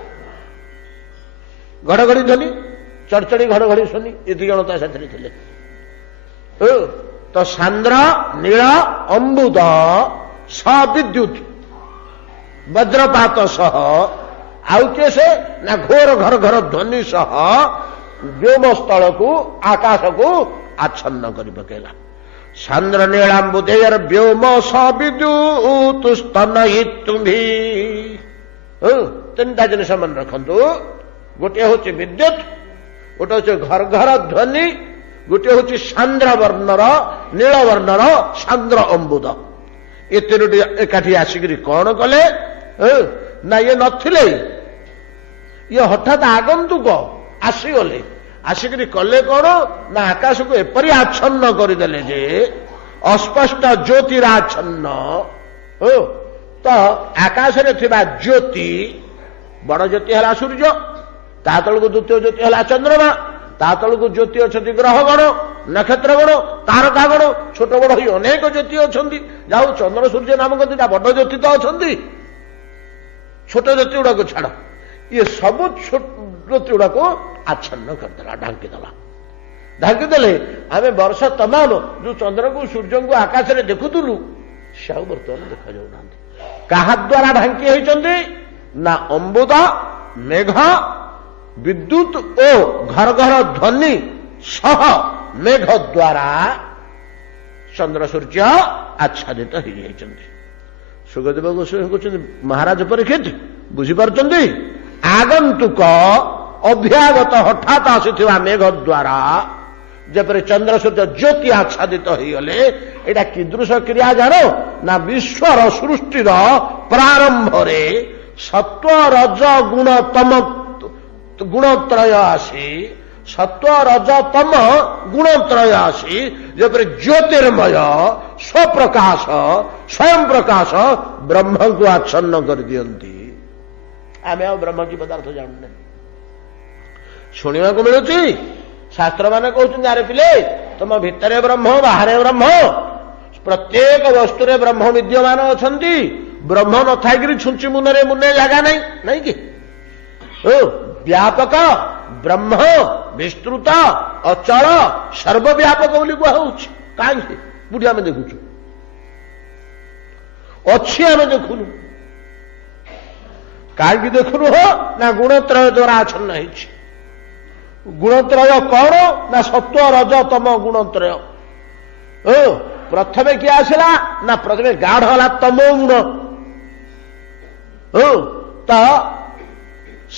ଘଡ଼ଘଡ଼ି ଧ୍ୱନି, ଚଡ଼ଚଡ଼ି ଘଡ଼ଘଡ଼ି ଶୁନି, ଏ ଦି ଜଣ ତା ସାଥିରେ ଥିଲେ। ତ ସାନ୍ଦ୍ର ନୀଳ ଅମ୍ବୁଦ ସବିଦ୍ୟୁତ ବଜ୍ରପାତ ସହ, ଆଉ କିଏ ସେ ନା ଘୋର ଘର ଘର ଧ୍ୱନି ସହ ବ୍ୟୋମସ୍ଥଳକୁ ଆକାଶକୁ ଆଚ୍ଛନ୍ନ କରି ପକେଇଲା। ସାନ୍ଦ୍ର ନୀଳାମ୍ବୁଦେୟର ବ୍ୟୋମ ସବିଦ୍ୟୁତ ସ୍ତନୟିତୁମ୍ଭି। ତିନିଟା ଜିନିଷ ମନେ ରଖନ୍ତୁ। ଗୋଟିଏ ହଉଛି ବିଦ୍ୟୁତ, ଗୋଟେ ହଉଛି ଘର ଘର ଧ୍ୱନି, ଗୋଟିଏ ହଉଛି ସାନ୍ଦ୍ର ବର୍ଣ୍ଣର ନୀଳ ବର୍ଣ୍ଣର ସାନ୍ଦ୍ର ଅମ୍ବୁଦ। ଏ ତିନୋଟି ଏକାଠି ଆସିକିରି କଣ କଲେ ନା ଇଏ ନଥିଲେ, ଇଏ ହଠାତ୍ ଆଗନ୍ତୁକ ଆସିଗଲେ। ଆସିକିରି କଲେ କଣ ନା ଆକାଶକୁ ଏପରି ଆଚ୍ଛନ୍ନ କରିଦେଲେ ଯେ ଅସ୍ପଷ୍ଟ ଜ୍ୟୋତିରାଚ୍ଛନ୍ନ। ତ ଆକାଶରେ ଥିବା ଜ୍ୟୋତି, ବଡ଼ ଜ୍ୟୋତି ହେଲା ସୂର୍ଯ୍ୟ, ତା ତଳକୁ ଦ୍ୱିତୀୟ ଜ୍ୟୋତି ହେଲା ଚନ୍ଦ୍ରମା, ତା ତଳକୁ ଜ୍ୟୋତି ଅଛନ୍ତି ଗ୍ରହଗଣ, ନକ୍ଷତ୍ରଗଣ, ତାରକାଗଣ, ଛୋଟ ବଡ଼ ହୋଇ ଅନେକ ଜ୍ୟୋତି ଅଛନ୍ତି। ଯାହା ହଉ ଚନ୍ଦ୍ର ସୂର୍ଯ୍ୟ ନାମକ ଦିଟା ବଡ଼ ଜ୍ୟୋତି ତ ଅଛନ୍ତି, ଛୋଟ ଜ୍ୟୋତି ଗୁଡାକୁ ଛାଡ। ଇଏ ସବୁ ଜ୍ୟୋତି ଗୁଡାକୁ ଆଚ୍ଛନ୍ନ କରିଦେଲା, ଢାଙ୍କିଦେଲା। ଢାଙ୍କିଦେଲେ ଆମେ ବର୍ଷ ତମାମ ଯୋଉ ଚନ୍ଦ୍ରକୁ ସୂର୍ଯ୍ୟଙ୍କୁ ଆକାଶରେ ଦେଖୁଥିଲୁ, ସେ ଆଉ ବର୍ତ୍ତମାନ ଦେଖାଯାଉନାହାନ୍ତି। କାହା ଦ୍ୱାରା ଢାଙ୍କି ହେଇଛନ୍ତି ନା ଅମ୍ବୁଦ, ମେଘ, ବିଦ୍ୟୁତ ଓ ଘର ଘର ଧ୍ୱନି ସହ ମେଘ ଦ୍ୱାରା ଚନ୍ଦ୍ର ସୂର୍ଯ୍ୟ ଆଚ୍ଛାଦିତ ହେଇଯାଇଛନ୍ତି। ସୁଖଦେବ ଗୋସ୍ୱାମୀ କହୁଛନ୍ତି, ମହାରାଜ ପରୀକ୍ଷିତ ବୁଝିପାରୁଛନ୍ତି, ଆଗନ୍ତୁକ ଅଭ୍ୟାଗତ ହଠାତ୍ ଆସିଥିବା ମେଘ ଦ୍ୱାରା ଯେପରି ଚନ୍ଦ୍ର ସୂର୍ଯ୍ୟ ଜ୍ୟୋତି ଆଚ୍ଛାଦିତ ହେଇଗଲେ, ଏଇଟା କିଦୃଶ କ୍ରିୟା ଜାଣ ନା ବିଶ୍ୱର ସୃଷ୍ଟିର ପ୍ରାରମ୍ଭରେ ସତ୍ୱ ରଜ ଗୁଣ ତମ ଗୁଣତ୍ରୟ ଆସି, ସତ୍ୱ ରଜ ତମ ଗୁଣତ୍ରୟ ଆସି ଯେପରି ଜ୍ୟୋତିର୍ମୟ ସ୍ୱପ୍ରକାଶ ସ୍ୱୟଂ ପ୍ରକାଶ ବ୍ରହ୍ମଙ୍କୁ ଆଚ୍ଛନ୍ନ କରିଦିଅନ୍ତି। ଆମେ ଆଉ ବ୍ରହ୍ମ କି ପଦାର୍ଥ ଜାଣୁନେ। ଶୁଣିବାକୁ ମିଳୁଛି, ଶାସ୍ତ୍ରମାନେ କହୁଛନ୍ତି, ଆରେ ପିଲେ ତମ ଭିତରେ ବ୍ରହ୍ମ, ବାହାରେ ବ୍ରହ୍ମ, ପ୍ରତ୍ୟେକ ବସ୍ତୁରେ ବ୍ରହ୍ମ ବିଦ୍ୟମାନ ଅଛନ୍ତି। ବ୍ରହ୍ମ ନଥାଇକିରି ଛୁଞ୍ଚି ମୁନରେ ମୁନେ ଜାଗା ନାହିଁ, ନାଇଁ କି? ବ୍ୟାପକ ବ୍ରହ୍ମ ବିସ୍ତୃତ ଅଚଳ ସର୍ବବ୍ୟାପକ ବୋଲି କୁହାଯାଉଛି। କାହିଁକି? ବୁଢୀ ଆମେ ଦେଖୁଛୁ, ଅଛି ଆମେ ଦେଖୁନୁ। କାହିଁକି ଦେଖୁନୁ? ନା ଗୁଣତ୍ରୟ ଦ୍ୱାରା ଆଚ୍ଛନ୍ନ ହେଇଛି। ଗୁଣତ୍ରୟ କଣ ନା ସତ୍ୱ ରଜ ତମ ଗୁଣତ୍ରୟ। ପ୍ରଥମେ କିଏ ଆସିଲା ନା ପ୍ରଥମେ ଗାଢ ହେଲା ତମ ଗୁଣ। ତ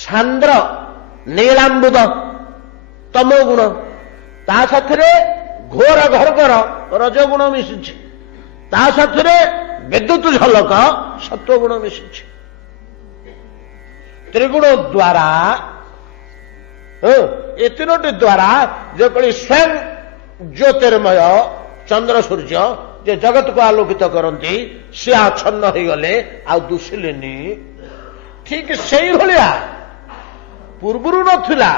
ସାନ୍ଦ୍ର ନୀଳାମ୍ବୁଦ ତମ ଗୁଣ, ତା ସାଥିରେ ଘୋର ଘରଘର ରଜଗୁଣ ମିଶିଛି, ତା ସାଥିରେ ବିଦ୍ୟୁତ ଝଲକ ସତ୍ୱଗୁଣ ମିଶିଛି। ତ୍ରିଗୁଣ ଦ୍ୱାରା ଏ ତିନୋଟି ଦ୍ୱାରା ଯେପରି ସ୍ୱୟଂ ଜ୍ୟୋତିର୍ମୟ ଚନ୍ଦ୍ର ସୂର୍ଯ୍ୟ ଯେ ଜଗତକୁ ଆଲୋକିତ କରନ୍ତି, ସେ ଆଚ୍ଛନ୍ନ ହେଇଗଲେ, ଆଉ ଦୁଶିଲେନି। ଠିକ ସେଇଭଳିଆ ପୂର୍ବରୁ ନଥିଲା,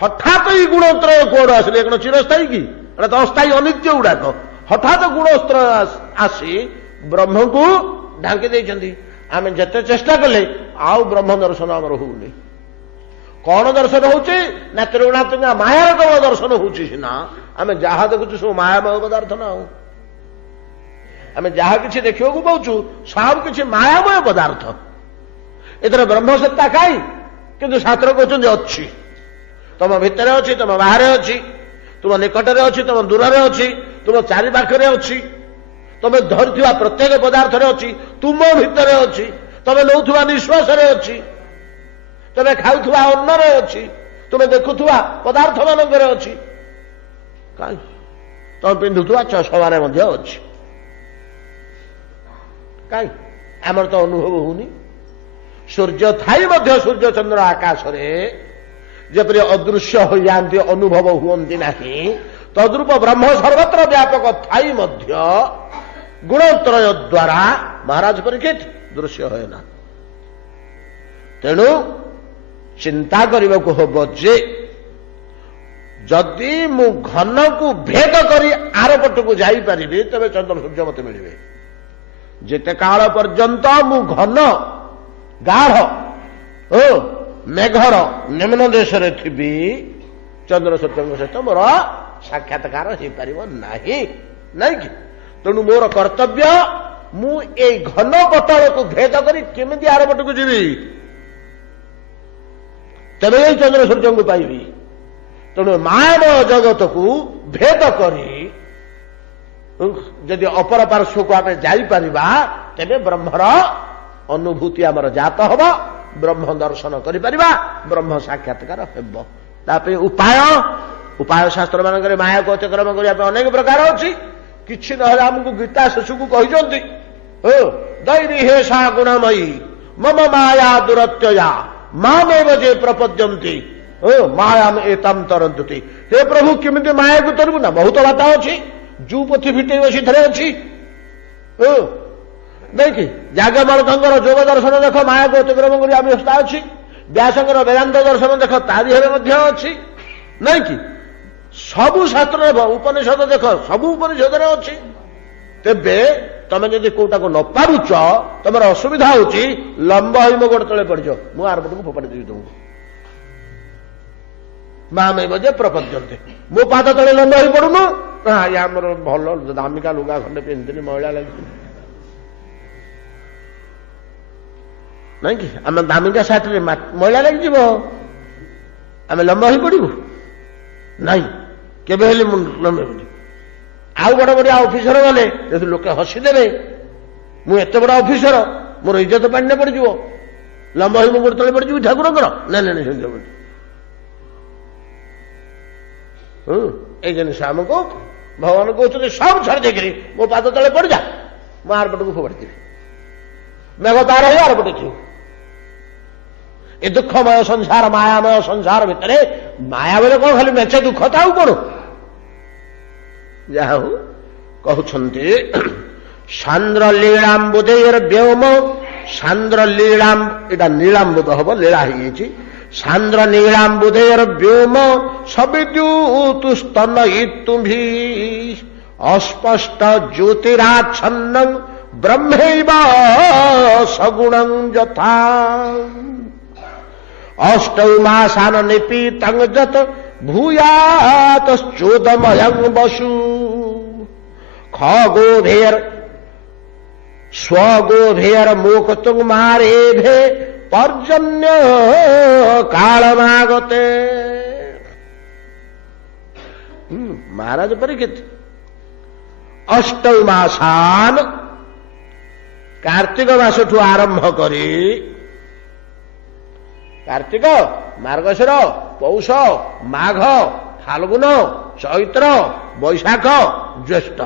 ହଠାତ୍ ଏଇ ଗୁଣତ୍ରୟ କୁଆଡୁ ଆସିଲେ? କଣ ଚିରସ୍ଥାୟୀ କି? ଏଟା ତ ଅସ୍ଥାୟୀ ଅନିତ୍ୟ ଗୁଡାକ। ହଠାତ୍ ଗୁଣତ୍ରୟ ଆସି ବ୍ରହ୍ମକୁ ଢାଙ୍କି ଦେଇଛନ୍ତି। ଆମେ ଯେତେ ଚେଷ୍ଟା କଲେ ଆଉ ବ୍ରହ୍ମ ଦର୍ଶନ ଆମର ହଉନି। କଣ ଦର୍ଶନ ହଉଛି ନା ତ୍ରିଗୁଣାତ୍ମକ ମାୟାର କେବଳ ଦର୍ଶନ ହଉଛି ସିନା। ଆମେ ଯାହା ଦେଖୁଛୁ ସବୁ ମାୟାମୟ ପଦାର୍ଥ ନା। ଆଉ ଆମେ ଯାହା କିଛି ଦେଖିବାକୁ ପାଉଛୁ ସବୁ କିଛି ମାୟାମୟ ପଦାର୍ଥ। ଏଥିରେ ବ୍ରହ୍ମସତ୍ତା କାହିଁ? କିନ୍ତୁ ଶାସ୍ତ୍ର କହୁଛନ୍ତି ଅଛି। ତମ ଭିତରେ ଅଛି, ତମ ବାହାରେ ଅଛି, ତୁମ ନିକଟରେ ଅଛି, ତମ ଦୂରରେ ଅଛି, ତୁମ ଚାରି ପାଖରେ ଅଛି, ତମେ ଧରୁଥିବା ପ୍ରତ୍ୟେକ ପଦାର୍ଥରେ ଅଛି, ତୁମ ଭିତରେ ଅଛି, ତମେ ନେଉଥିବା ନିଶ୍ୱାସରେ ଅଛି, ତମେ ଖାଉଥିବା ଅନ୍ନରେ ଅଛି, ତୁମେ ଦେଖୁଥିବା ପଦାର୍ଥ ମାନଙ୍କରେ ଅଛି। କାହିଁ? ତମେ ପିନ୍ଧୁଥିବା ଚଷମାରେ ମଧ୍ୟ ଅଛି। କାହିଁ? ଆମର ତ ଅନୁଭବ ହଉନି। ସୂର୍ଯ୍ୟ ଥାଇ ମଧ୍ୟ ସୂର୍ଯ୍ୟ ଚନ୍ଦ୍ର ଆକାଶରେ ଯେପରି ଅଦୃଶ୍ୟ ହୋଇଯାଆନ୍ତି, ଅନୁଭବ ହୁଅନ୍ତି ନାହିଁ, ତଦ୍ରୂପ ବ୍ରହ୍ମ ସର୍ବତ୍ର ବ୍ୟାପକ ଥାଇ ମଧ୍ୟ ଗୁଣତ୍ରୟ ଦ୍ୱାରା ମହାରାଜ ପରୀକ୍ଷିତ ଦୃଶ୍ୟ ହୁଏ ନା। ତେଣୁ ଚିନ୍ତା କରିବାକୁ ହବ ଯେ ଯଦି ମୁଁ ଘନକୁ ଭେଦ କରି ଆରପଟକୁ ଯାଇପାରିବି, ତେବେ ଚନ୍ଦ୍ର ସୂର୍ଯ୍ୟ ମତେ ମିଳିବେ। ଯେତେ କାଳ ପର୍ଯ୍ୟନ୍ତ ମୁଁ ଘନ ଗାଢ ଓ ମେଘର ନିମ୍ନ ଦେଶରେ ଥିବି ଚନ୍ଦ୍ର ସୂର୍ଯ୍ୟଙ୍କ ସହିତ ମୋର ସାକ୍ଷାତକାର ହେଇପାରିବ ନାହିଁ, ନାଇଁ କି? ତେଣୁ ମୋର କର୍ତ୍ତବ୍ୟ, ମୁଁ ଏଇ ଘନ ପଟଳକୁ ଭେଦ କରି କେମିତି ଆର ପଟକୁ ଯିବି, ତେବେ ଏଇ ଚନ୍ଦ୍ର ସୂର୍ଯ୍ୟଙ୍କୁ ପାଇବି। ତେଣୁ ମାୟାମୟ ଜଗତକୁ ଭେଦ କରି ଯଦି ଅପର ପାର୍ଶ୍ୱକୁ ଆମେ ଯାଇପାରିବା, ତେବେ ବ୍ରହ୍ମର ଅନୁଭୂତି ଆମର ଜାତ ହବ, ବ୍ରହ୍ମ ଦର୍ଶନ କରିପାରିବା, ବ୍ରହ୍ମ ସାକ୍ଷାତକାର ହେବ। ତା ପାଇଁ ଉପାୟ ଶାସ୍ତ୍ର ମାନଙ୍କରେ ମାୟାକୁ ଅତିକ୍ରମ କରିବା ପାଇଁ ଅନେକ ପ୍ରକାର ଅଛି। କିଛି ନହେଲେ ଆମକୁ ଗୀତା ଶେଷକୁ କହିଛନ୍ତି, ଦୈରୀ ହେ ସା ଗୁଣମୟୀ ମମ ମାୟା ଦୁରତ୍ୟୟା ମାମେବ ଯେ ପ୍ରପଦ୍ୟନ୍ତି ମାୟାମ ଏତାମ୍ ତରନ୍ତୁତି। ହେ ପ୍ରଭୁ, କେମିତି ମାୟାକୁ ତରିବୁ? ନା, ବହୁତ ବାଟ ଅଛି। ଜୁ ପୋଥି ଫିଟେଇ ବସିଥିରେ ଅଛି, ନାଇଁ କି? ଯାଜ୍ଞବଲ୍କ୍ୟଙ୍କର ଯୋଗ ଦର୍ଶନ ଦେଖ, ମାୟାକୁ ଅତିକ୍ରମ କରିବା ବ୍ୟବସ୍ଥା ଅଛି। ବ୍ୟାସଙ୍କର ବେଦାନ୍ତ ଦର୍ଶନ ଦେଖ, ତା ଦେହରେ ମଧ୍ୟ ଅଛି, ନାଇଁ କି? ସବୁ ଶାସ୍ତ୍ରରେ, ଉପନିଷଦ ଦେଖ, ସବୁ ଉପନିଷଦରେ ଅଛି। ତେବେ ତମେ ଯଦି କୋଉଟାକୁ ନ ପାରୁଛ, ତମର ଅସୁବିଧା ହଉଛି, ଲମ୍ବ ହୋଇ ମୋ ଗୋଡ଼ ତଳେ ପଡିଛ, ମୁଁ ଆର ପଟକୁ ଫୋପାଡ଼ି ଦେବି ତମକୁ। ମାମେବ ଯେ ପ୍ରପଦ୍ୟନ୍ତେ, ମୋ ପାଦ ତଳେ ଲମ୍ବ ହୋଇ ପଡୁନୁ। ଆମର ଭଲ ଦାମିକା ଲୁଗା ଖଣ୍ଡେ ପିନ୍ଧିଥିଲି, ମଇଳା ଲାଗିଛି, ନାଇଁ କି? ଆମେ ଦାମିକା ସାର୍ଟରେ ମଇଳା ଲାଗିଯିବ, ଆମେ ଲମ୍ବ ହୋଇ ପଡିବୁ? ନାଇଁ, କେବେ ହେଲେ ମୁଁ ଲମ୍ବେଇବୁନି। ଆଉ ବଡ ବଡ ଅଫିସର ଗଲେ ଯଦି ଲୋକେ ହସିଦେବେ, ମୁଁ ଏତେ ବଡ ଅଫିସର, ମୋର ଇଜ୍ଜତ ପାଣିରେ ପଡିଯିବ, ଲମ୍ବ ହୋଇ ମୁଁ ଗୋଡ଼ ତଳେ ପଡିଯିବି ଠାକୁରଙ୍କର? ନାଇଁ ନାଇଁ, ସେମିତି ହବନି। ଏଇ ଜିନିଷ ଆମକୁ ଭଗବାନ କହୁଛନ୍ତି, ସବୁ ଛାଡ଼ି ଦେଇକିରି ମୋ ପାଦ ତଳେ ପଡିଯା, ମୁଁ ଆର ପଟକୁ ଫୋପାଡ଼ିଦେବି, ମେଘ ତାର ହେଇ ଆର ପଟେ ଥିବ। ଏ ଦୁଃଖମୟ ସଂସାର, ମାୟାମୟ ସଂସାର ଭିତରେ, ମାୟା ବୋଲେ କଣ ଖାଲି ମେଞ୍ଚେ ଦୁଃଖ, ତା ଆଉ କଣ? ଯାହା ହଉ କହୁଛନ୍ତି, ସାନ୍ଦ୍ର ଲୀଳାମ୍ବୁଦେର ବ୍ୟୋମ, ସାନ୍ଦ୍ର ଲୀଳାମ୍ବ, ଏଇଟା ନୀଳାମ୍ବୁଦ ହବ, ଲୀଳା ହେଇଯାଇଛି। ସାନ୍ଦ୍ର ନୀଳାମ୍ବୁଦେର ବ୍ୟୋମ ସବିଦ୍ୟୁତୁ ସ୍ତନ ଇତୁମ୍ଭି ଅସ୍ପଷ୍ଟ ଜ୍ୟୋତିରାଚ୍ଛନ୍ନ ବ୍ରହ୍ମୈବ ସଗୁଣଂ ଯଥା ଅଷ୍ଟୌ ମାସାନ ନିପୀତଂ ଯତ ଭୂୟାତଶ୍ଚୋଦମୟଂ ବସୁ ଖଗୋଭେର ସ୍ୱଗୋଭେର ମୁକ୍ତୁଂ ମାରେଭେ পর্জন্য কালমাগতে। মহারাজ পরীক্ষিত অষ্টৌ মাসান, কার্তিক মাসঠু আরম্ভ করে, কার্তিক, মার্গশির, পৌষ, মাঘ, ফাল্গুন, চৈত্র, বৈশাখ, জ্যেষ্ঠ,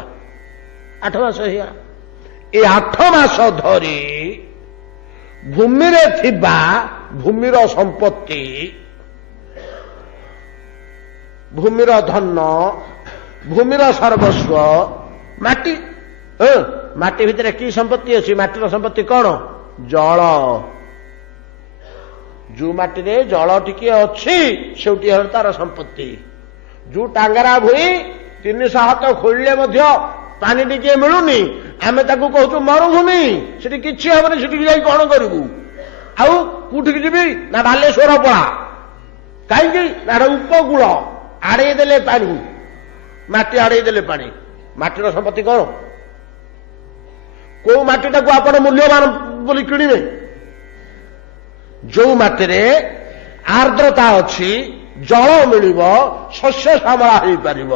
8 মাস ହେଇଗଲା। ଏ 8 ମାସ ଧରି ଭୂମିରେ ଥିବା ଭୂମିର ସମ୍ପତ୍ତି, ଭୂମିର ଧନ, ଭୂମିର ସର୍ବସ୍ୱ, ମାଟି। ମାଟି ଭିତରେ କି ସମ୍ପତ୍ତି ଅଛି? ମାଟିର ସମ୍ପତ୍ତି କଣ? ଜଳ। ଯୋଉ ମାଟିରେ ଜଳ ଟିକେ ଅଛି, ସେଉଟି ହେଲା ତାର ସମ୍ପତ୍ତି। ଯୋଉ ଟାଙ୍ଗରା ଭୂଇଁ 300 ହାତ ଖୋଳିଲେ ମଧ୍ୟ ପାଣି ଟିକେ ମିଳୁନି, ଆମେ ତାକୁ କହୁଛୁ ମରୁଭୂମି, ସେଠି କିଛି ହବନି, ସେଠିକି ଯାଇ କଣ କରିବୁ? ଆଉ କୋଉଠିକି ଯିବି? ନା ବାଲେଶ୍ୱର ପଳା। କାହିଁକି? ନା ଉପକୂଳ, ଆଡେଇ ଦେଲେ ପାଣି, ମାଟି ଆଡେଇ ଦେଲେ ପାଣି। ମାଟିର ସମ୍ପତ୍ତି କଣ? କୋଉ ମାଟିଟାକୁ ଆପଣ ମୂଲ୍ୟବାନ ବୋଲି କିଣିବେ? ଯୋଉ ମାଟିରେ ଆର୍ଦ୍ରତା ଅଛି, ଜଳ ମିଳିବ, ଶସ୍ୟ ଶ୍ୟାମଳା ହେଇପାରିବ,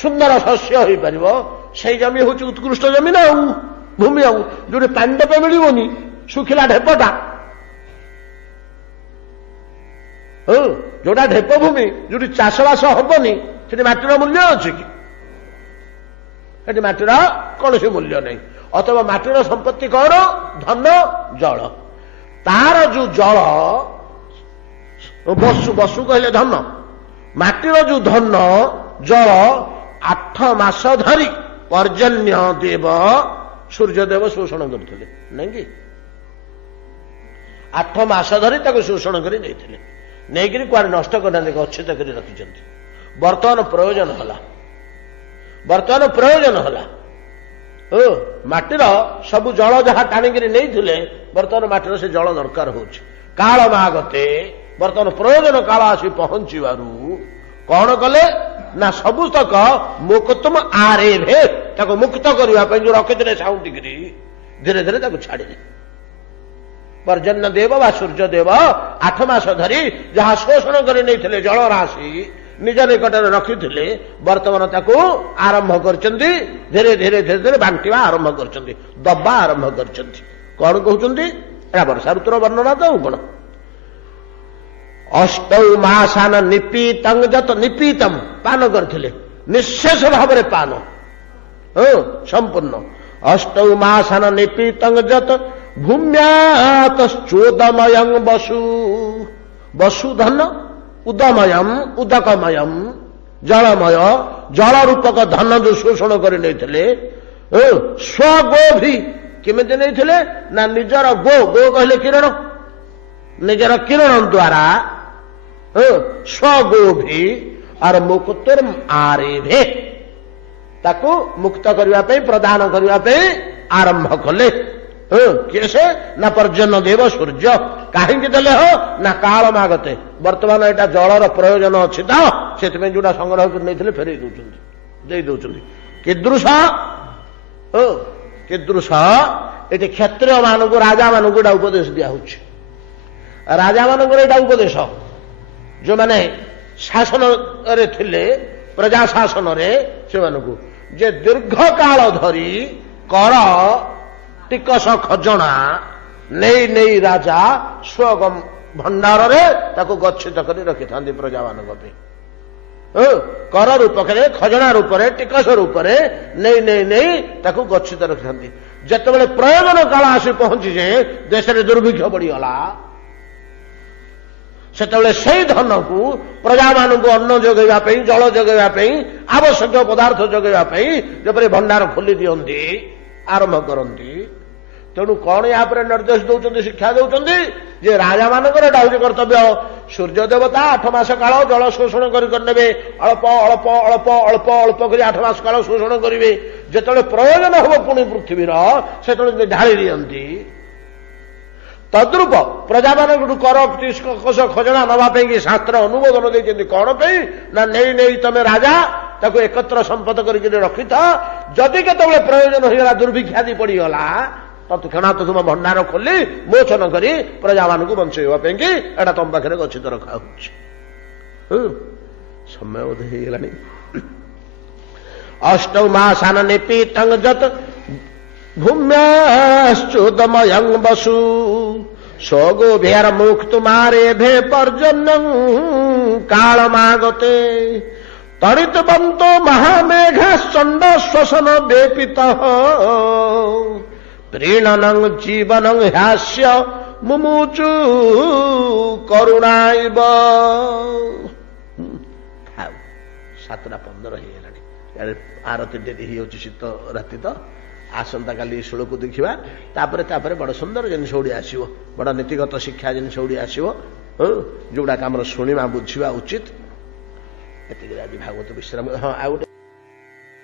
ସୁନ୍ଦର ଶସ୍ୟ ହେଇପାରିବ, ସେଇ ଜମି ହଉଛି ଉତ୍କୃଷ୍ଟ ଜମି ନା ଆଉ ଭୂମି। ଆଉ ଯୋଉଠି ପାଣି ଟୋପେ ମିଳିବନି, ଶୁଖିଲା ଢେପଟା, ଯୋଉଟା ଢେପ ଭୂମି, ଯୋଉଠି ଚାଷବାସ ହବନି, ସେଠି ମାଟିର ମୂଲ୍ୟ ଅଛି କି? ସେଠି ମାଟିର କୌଣସି ମୂଲ୍ୟ ନାହିଁ। ଅଥବା ମାଟିର ସମ୍ପତ୍ତି କଣ? ଧନ, ଜଳ। ତାର ଯୋଉ ଜଳ, ବସୁ, ବସୁ କହିଲେ ଧନ, ମାଟିର ଯୋଉ ଧନ ଜଳ 8 ମାସ ଧରି ପର୍ଜନ୍ୟ ଦେବ, ସୂର୍ଯ୍ୟଦେବ ଶୋଷଣ କରୁଥିଲେ, ନାଇଁ କି? 8 ମାସ ଧରି ତାକୁ ଶୋଷଣ କରି ନେଇଥିଲେ, ନେଇକରି କୁଆଡେ ନଷ୍ଟ କରିନାହାନ୍ତି, ଗଚ୍ଛିତ କରି ରଖିଛନ୍ତି। ବର୍ତ୍ତମାନ ପ୍ରୟୋଜନ ହେଲା, ବର୍ତ୍ତମାନ ପ୍ରୟୋଜନ ହେଲା, ମାଟିର ସବୁ ଜଳ ଯାହା ଟାଣିକିରି ନେଇଥିଲେ ବର୍ତ୍ତମାନ ମାଟିର ସେ ଜଳ ଦରକାର ହଉଛି। କାଳ ମାଗତେ ବର୍ତ୍ତମାନ ପ୍ରୟୋଜନ କାଳ ଆସି ପହଞ୍ଚିବାରୁ କଣ କଲେ ନା ସବୁତକ ମୁକ୍ତମ ଆରେଭେ ତାକୁ ମୁକ୍ତ କରିବା ପାଇଁ ଯୋଉ ରଖିଥିଲେ ସାଉଁଟିକିରି ଧୀରେ ଧୀରେ ତାକୁ ଛାଡ଼ିଲେ। ପର୍ଜନ୍ୟ ଦେବ ବା ସୂର୍ଯ୍ୟ ଦେବ 8 ମାସ ଧରି ଯାହା ଶୋଷଣ କରି ନେଇଥିଲେ ଜଳ ରାଶି ନିଜ ନିକଟରେ ରଖିଥିଲେ ବର୍ତ୍ତମାନ ତାକୁ ଆରମ୍ଭ କରିଛନ୍ତି ଧୀରେ ଧୀରେ ଧୀରେ ଧୀରେ ବାଣ୍ଟିବା ଆରମ୍ଭ କରିଛନ୍ତି, ଦବା ଆରମ୍ଭ କରିଛନ୍ତି। କଣ କହୁଛନ୍ତି? ଏହା ବର୍ଷା ଋତୁର ବର୍ଣ୍ଣନା ତ ଆଉ କଣ। ଅଷ୍ଟୌ ମାସାନ ନିପୀତଂ ଯତ ନିପୀତମ ପାନ କରିଥିଲେ ନିଃଶେଷ ଭାବରେ ପାନ ସମ୍ପୂର୍ଣ୍ଣ। ଅଷ୍ଟୌ ମାସାନ ନିପୀତଂ ଯତ ଭୂମ୍ୟାତଶ୍ଚୋଦମୟଂ ବସୁ ବସୁ ଧନ ଉଦମୟମ୍ ଉଦକମୟମ୍ ଜଳମୟ ଜଳ ରୂପକ ଧନ ଯୋଉ ଶୋଷଣ କରି ନେଇଥିଲେ ସ୍ୱଗୋଭି କେମିତି ନେଇଥିଲେ ନା ନିଜର ଗୋ ଗୋ କହିଲେ କିରଣ, ନିଜର କିରଣ ଦ୍ୱାରା ସ୍ୱଗୋଭି ଆର ମୁକ୍ତର ଆରେଭେ ତାକୁ ମୁକ୍ତ କରିବା ପାଇଁ ପ୍ରଦାନ କରିବା ପାଇଁ ଆରମ୍ଭ କଲେ। କିଏ ସେ ନା ପର୍ଜନ୍ୟ ଦେବ ସୂର୍ଯ୍ୟ। କାହିଁକି ଦେଲେ ନା କାଳ ମାଗତେ ବର୍ତ୍ତମାନ ଏଇଟା ଜଳର ପ୍ରୟୋଜନ ଅଛି ତ ସେଥିପାଇଁ ଯୋଉଟା ସଂଗ୍ରହ କରି ନେଇଥିଲେ ଫେରେଇ ଦଉଛନ୍ତି, ଦେଇ ଦଉଛନ୍ତି। କିଦୃଶ କିଦୃଶ ଏଠି କ୍ଷତ୍ରିୟ ମାନଙ୍କୁ ରାଜା ମାନଙ୍କୁ ଏଇଟା ଉପଦେଶ ଦିଆହଉଛି। ରାଜା ମାନଙ୍କର ଏଇଟା ଉପଦେଶ ଯୋଉମାନେ ଶାସନରେ ଥିଲେ ପ୍ରଜା ଶାସନରେ ସେମାନଙ୍କୁ ଯେ ଦୀର୍ଘ କାଳ ଧରି କର ଟିକସ ଖଜଣା ନେଇ ନେଇ ରାଜା ସ୍ୱ ଭଣ୍ଡାରରେ ତାକୁ ଗଚ୍ଛିତ କରି ରଖିଥାନ୍ତି ପ୍ରଜାମାନଙ୍କ ପାଇଁ। କର ରୂପକରେ ଖଜଣା ରୂପରେ ଟିକସ ରୂପରେ ନେଇ ନେଇ ନେଇ ତାକୁ ଗଚ୍ଛିତ ରଖିଥାନ୍ତି। ଯେତେବେଳେ ପ୍ରୟୋଜନ କାଳ ଆସି ପହଞ୍ଚିଯାଏ ଦେଶରେ ଦୁର୍ଭିକ୍ଷ ବଢିଗଲା ସେତେବେଳେ ସେଇ ଧନକୁ ପ୍ରଜାମାନଙ୍କୁ ଅନ୍ନ ଯୋଗାଇବା ପାଇଁ ଜଳ ଯୋଗାଇବା ପାଇଁ ଆବଶ୍ୟକୀୟ ପଦାର୍ଥ ଯୋଗାଇବା ପାଇଁ ଯେପରି ଭଣ୍ଡାର ଖୋଲି ଦିଅନ୍ତି ଆରମ୍ଭ କରନ୍ତି। ତେଣୁ କଣ ୟା ଉପରେ ନିର୍ଦ୍ଦେଶ ଦଉଛନ୍ତି, ଶିକ୍ଷା ଦଉଛନ୍ତି ଯେ ରାଜାମାନଙ୍କର ଏଟା ହଉଛି କର୍ତ୍ତବ୍ୟ। ସୂର୍ଯ୍ୟ ଦେବତା 8 ମାସ କାଳ ଜଳ ଶୋଷଣ କରି ନେବେ, ଅଳ୍ପ ଅଳ୍ପ ଅଳ୍ପ ଅଳ୍ପ ଅଳ୍ପ କରି 8 ମାସ କାଳ ଶୋଷଣ କରିବେ। ଯେତେବେଳେ ପ୍ରୟୋଜନ ହବ ପୁଣି ପୃଥିବୀର ସେତେବେଳେ ଢାଳି ଦିଅନ୍ତି। ତଦ୍ରୂପ ପ୍ରଜାମାନଙ୍କଠୁ କର ଟିକସ ଖଜଣା ନେବା ପାଇଁ ଶାସ୍ତ୍ର ଅନୁମୋଦନ ଦେଇଛନ୍ତି। କଣ ପାଇଁ ନା ନେଇ ନେଇ ତମେ ରାଜା ତାକୁ ଏକତ୍ର ସମ୍ପଦ କରିକି ରଖିଥା, ଯଦି କେତେବେଳେ ପ୍ରୟୋଜନ ହେଇଗଲା ଦୁର୍ଭିକ୍ଷାଦି ପଡିଗଲା ତତ୍କ୍ଷଣାତ୍ ତୁମ ଭଣ୍ଡାର ଖୋଲି ମୋଚନ କରି ପ୍ରଜାମାନଙ୍କୁ ବଞ୍ଚେଇବା ପାଇଁ କି ଏଟା ତମ ପାଖରେ ଗଚ୍ଛିତ ରଖାହଉଛି। ସମୟ ବୋଧ ହେଇଗଲାଣି। ଅଷ୍ଟୌ ମାସାନ ନିପୀତଂ ଯତ୍ ଭୂମ୍ୟାଶ୍ଚୋଦମୟଂ ବସୁ ସ୍ୱଗୋଭେର ମୁକ୍ତୁମାରେଭେ ପର୍ଜନ୍ୟଂ କାଳମାଗତେ ତଡ଼ିତବନ୍ତୋ ମହାମେଘାଶ୍ଚଣ୍ଡ ଶ୍ଵସନ ବେପିତଃ ପ୍ରୀଣନଂ ଜୀବନଂ ହ୍ୟାସ୍ୟ ମୁମୁଚୁ କରୁଣାଇବ। 7:15 ହେଇଗଲାଣି। ଆରତି ଡେରି ହେଇଯାଉଛି, ଶୀତ ରାତି ତ। ଆସନ୍ତାକାଲି ଷୋଳକୁ ଦେଖିବା। ତାପରେ ତାପରେ ବଡ ସୁନ୍ଦର ଜିନିଷ ଗୁଡିଏ ଆସିବ, ବଡ ନୀତିଗତ ଶିକ୍ଷା ଜିନିଷ ଗୁଡିଏ ଆସିବ, ଯୋଉଗୁଡାକ ଆମର ଶୁଣିବା ବୁଝିବା ଉଚିତ। ଏତିକି ଆଜି ଭାଗବତ ବିଶ୍ରାମ। ହଁ, ଆଉ ଗୋଟେ